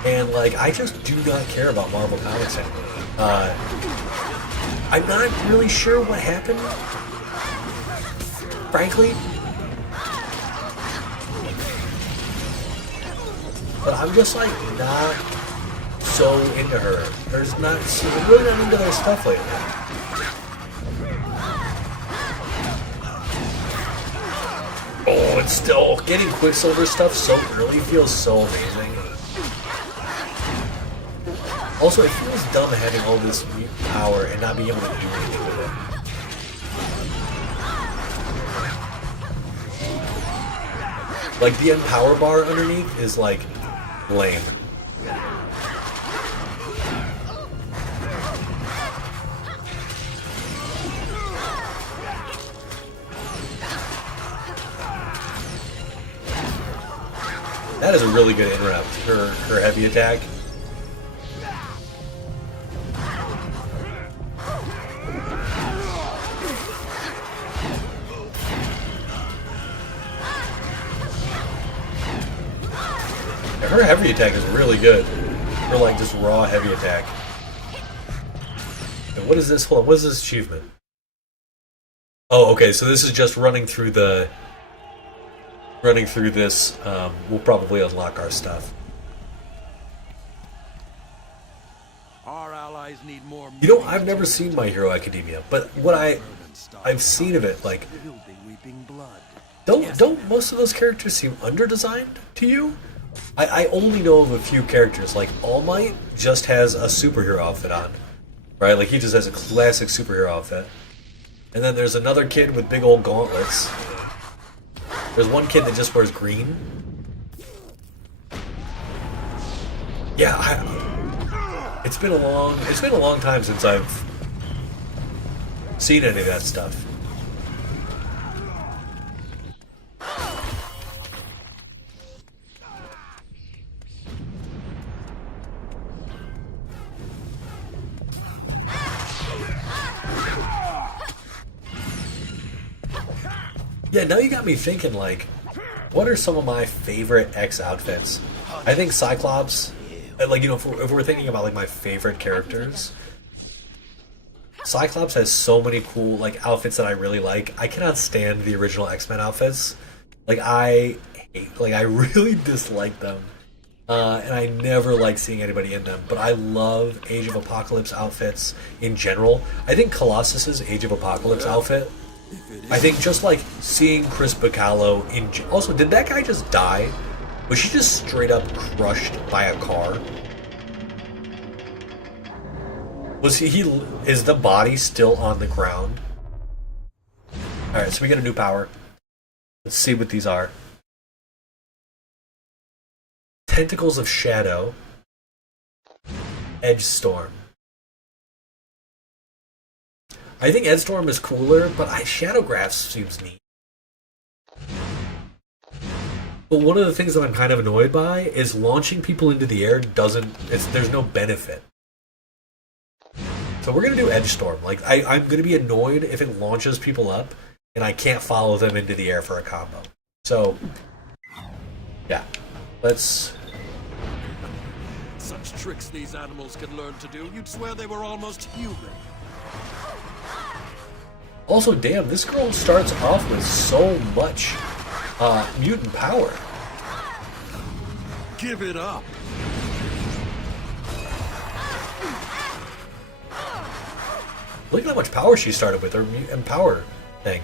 and like I just do not care about Marvel comics anymore. I'm not really sure what happened, frankly, but I'm just like not so into her. I'm really not into their stuff lately. Oh, it's still getting Quicksilver stuff so early feels so amazing. Also, it feels dumb having all this mutant power and not being able to do anything with it. Like, the Empower bar underneath is, like, lame. That is a really good interrupt, her heavy attack. Yeah, her heavy attack is really good. Her like just raw heavy attack. And what is this? Hold on, what is this achievement? Oh, okay, so this is just running through this, we'll probably unlock our stuff. Our allies need more. You know, I've never seen My Hero Academia, but what I've seen of it, like, don't most of those characters seem underdesigned to you? I only know of a few characters, like All Might just has a superhero outfit on, right? Like he just has a classic superhero outfit. And then there's another kid with big old gauntlets. There's one kid that just wears green. Yeah, it's been a long time since I've seen any of that stuff. Yeah, now you got me thinking, like, what are some of my favorite X outfits? I think Cyclops, like, you know, if we're thinking about, like, my favorite characters, Cyclops has so many cool, like, outfits that I really like. I cannot stand the original X-Men outfits. Like, I really dislike them. And I never like seeing anybody in them. But I love Age of Apocalypse outfits in general. I think Colossus's Age of Apocalypse outfit, I think just like seeing Chris Bacalo in... Also, did that guy just die? Was she just straight up crushed by a car? Was is the body still on the ground? Alright, so we get a new power. Let's see what these are. Tentacles of Shadow. Edge Storm. I think Edge Storm is cooler, but Shadow Graph seems neat. But one of the things that I'm kind of annoyed by is launching people into the air there's no benefit. So we're gonna do Edge Storm. Like I'm gonna be annoyed if it launches people up and I can't follow them into the air for a combo. So yeah, let's. Such tricks these animals can learn to do, you'd swear they were almost human. Also, damn, this girl starts off with so much mutant power. Give it up. Look at how much power she started with, her mutant power thing.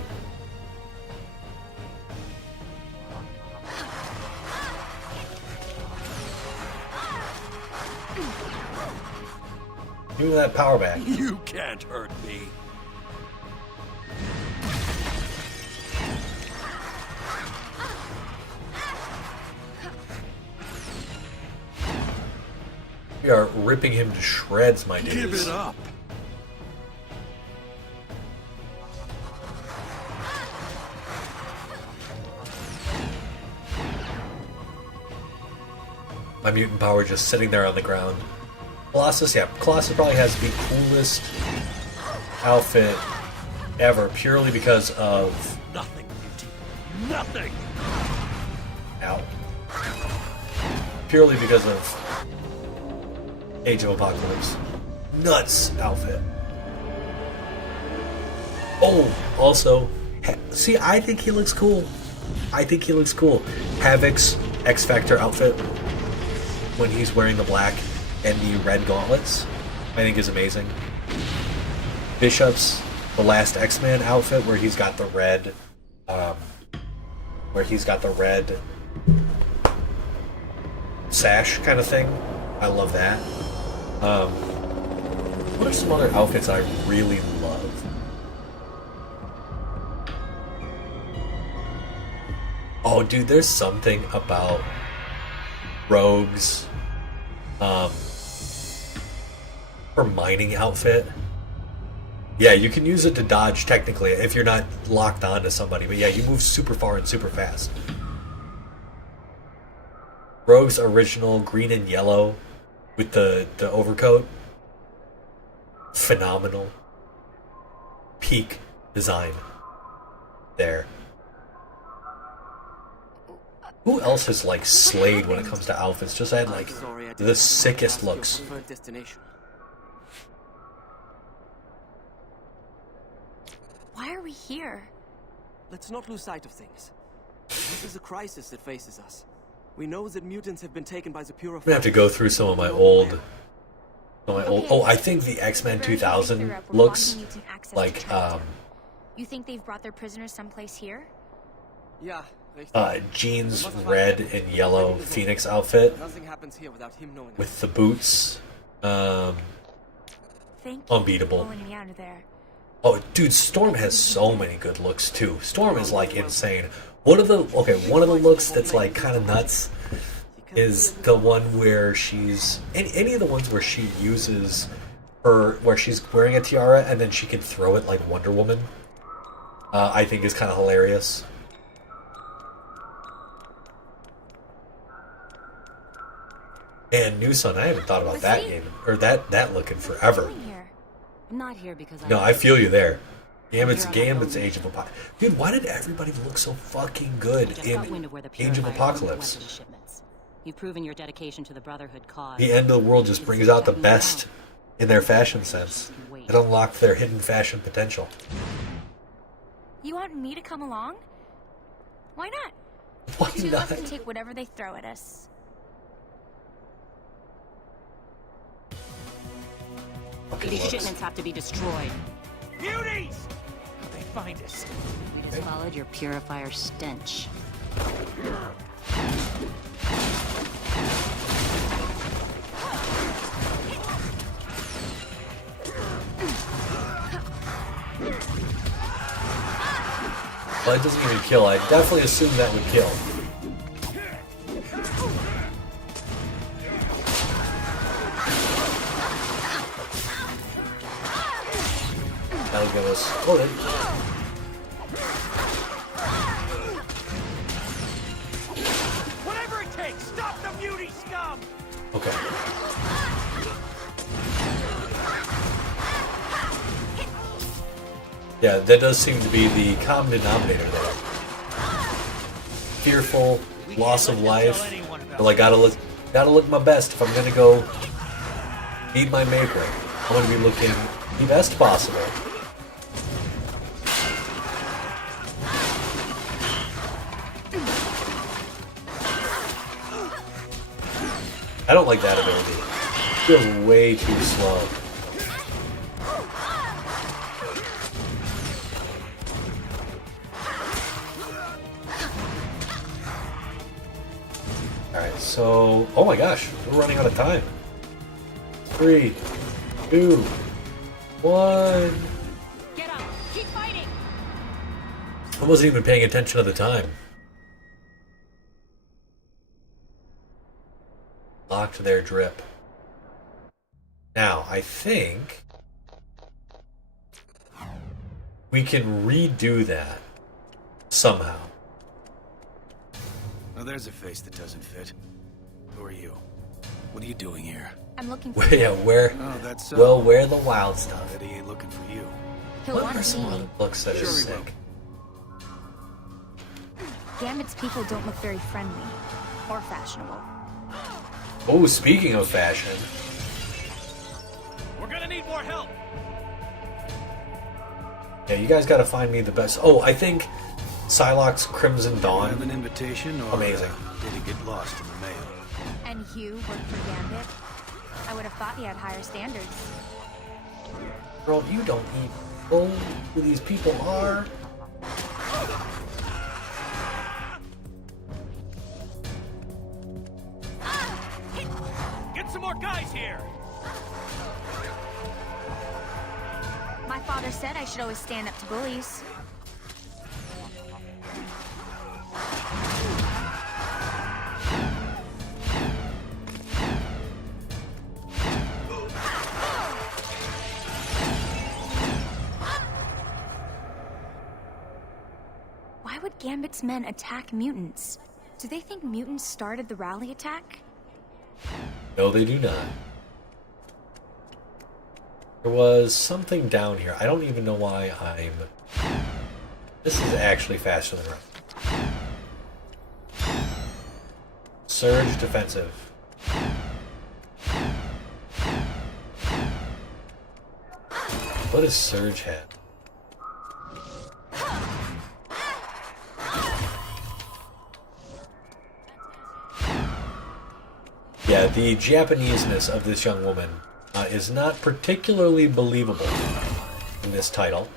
Give me that power back. You can't hurt me. We are ripping him to shreds, my dudes. Give it up. My mutant power just sitting there on the ground. Colossus, yeah, Colossus probably has the coolest outfit ever, purely because of... Nothing, beauty. Nothing! Ow. Purely because of Age of Apocalypse. Nuts outfit. Oh, also, see, I think he looks cool. I think he looks cool. Havoc's X-Factor outfit, when he's wearing the black and the red gauntlets, I think is amazing. Bishop's The Last X-Man outfit, where he's got the red, sash kind of thing. I love that. What are some other outfits I really love? Oh, dude, there's something about Rogue's her mining outfit. Yeah, you can use it to dodge technically if you're not locked onto somebody, but yeah, you move super far and super fast. Rogue's original green and yellow with the overcoat, phenomenal. Peak design there. Who else has like slayed when it comes to outfits? Just had like the sickest looks. Why are we here? Let's not lose sight of things. This is a crisis that faces us. We know that mutants have been taken by the Purifiers. I'm gonna have to go through some of my old. Oh, I think the X-Men 2000 looks like You think they've brought their prisoners someplace here? Yeah. Jean's red and yellow Phoenix outfit Nothing happens here without him knowing. with the boots. Unbeatable. Oh, dude, Storm has so many good looks too. Storm is like insane. One of the looks that's like kind of nuts is the one where she's any of the ones where she uses where she's wearing a tiara and then she can throw it like Wonder Woman. I think is kind of hilarious. And New Sun, I haven't thought about that game or that look in forever. I'm not here because No, I feel you there. Gambit's Age of Apocalypse. Dude, why did everybody look so fucking good in Age of Apocalypse? You've proven your dedication to the Brotherhood cause. The end of the world just brings out the best in their fashion sense. It unlocked their hidden fashion potential. You want me to come along? Why not? Why Two of us not? can take whatever they throw at us. These shipments have to be destroyed. Beauties! How'd they find us? We just followed your purifier stench. Well, it doesn't even kill. I definitely assumed that would kill. That'll get us loaded. Yeah, that does seem to be the common denominator there. Fearful, loss of life. Well, I gotta look my best if I'm gonna go feed my maker. I'm gonna be looking the best possible. I don't like that ability. It feels way too slow. Alright, so... Oh my gosh, we're running out of time. 3, 2, 1... Get up! Keep fighting! I wasn't even paying attention at the time. Locked their drip. Now, I think we can redo that somehow. Oh, there's a face that doesn't fit. Who are you? What are you doing here? I'm looking for Yeah, where? Oh, that's well, where the wild stuff? Bet he ain't looking for you. He'll What want are to see some me. other looks that Sure is he will. sick? Gambit's people don't look very friendly or fashionable. Oh, speaking of fashion, We're gonna need more help. yeah, you guys got to find me the best. Oh, I think Psylocke's Crimson Dawn. Have an invitation, or Amazing. Did it get lost in the mail? And Hugh worked for Gambit. I would have thought he had higher standards. Girl, you don't even know who these people are. Get some more guys here. My father said I should always stand up to bullies. Why would Gambit's men attack mutants? Do they think mutants started the rally attack? No, they do not. There was something down here. I don't even know why I'm... This is actually faster than right. Surge defensive. What does Surge have? Yeah, the Japanese-ness of this young woman is not particularly believable in this title.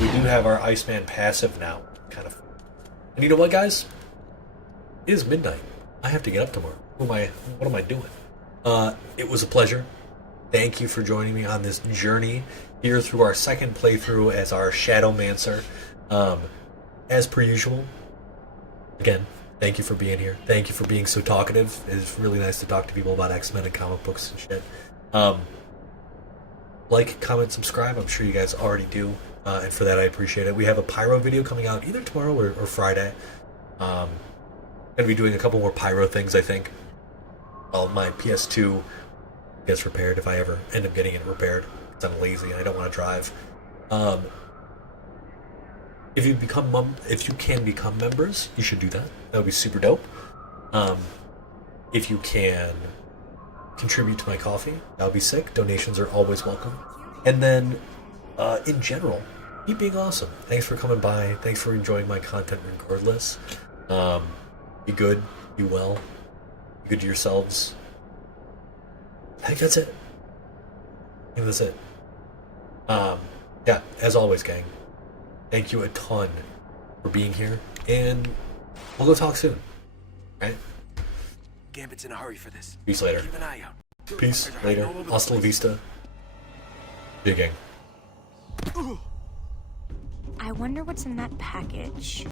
We do have our Iceman passive now, kind of. And you know what, guys? It is midnight. I have to get up tomorrow. What am I doing? It was a pleasure. Thank you for joining me on this journey here through our second playthrough as our Shadowmancer. As per usual, again, thank you for being here. Thank you for being so talkative. It's really nice to talk to people about X-Men and comic books and shit. Like, comment, subscribe. I'm sure you guys already do. And for that, I appreciate it. We have a Pyro video coming out either tomorrow or Friday. Going to be doing a couple more Pyro things, I think. Well, my PS2 gets repaired if I ever end up getting it repaired. Because I'm lazy and I don't want to drive. If you can become members, you should do that. That would be super dope. If you can contribute to my coffee, that would be sick. Donations are always welcome. And then, in general, keep being awesome. Thanks for coming by. Thanks for enjoying my content regardless. Be good. Be well. Be good to yourselves. I think that's it. Yeah, as always, gang. Thank you a ton for being here, and we'll go talk soon. Right? Gambit's in a hurry for this. Peace later. Keep an eye out. Peace later. Hasta la vista. See you, gang. I wonder what's in that package.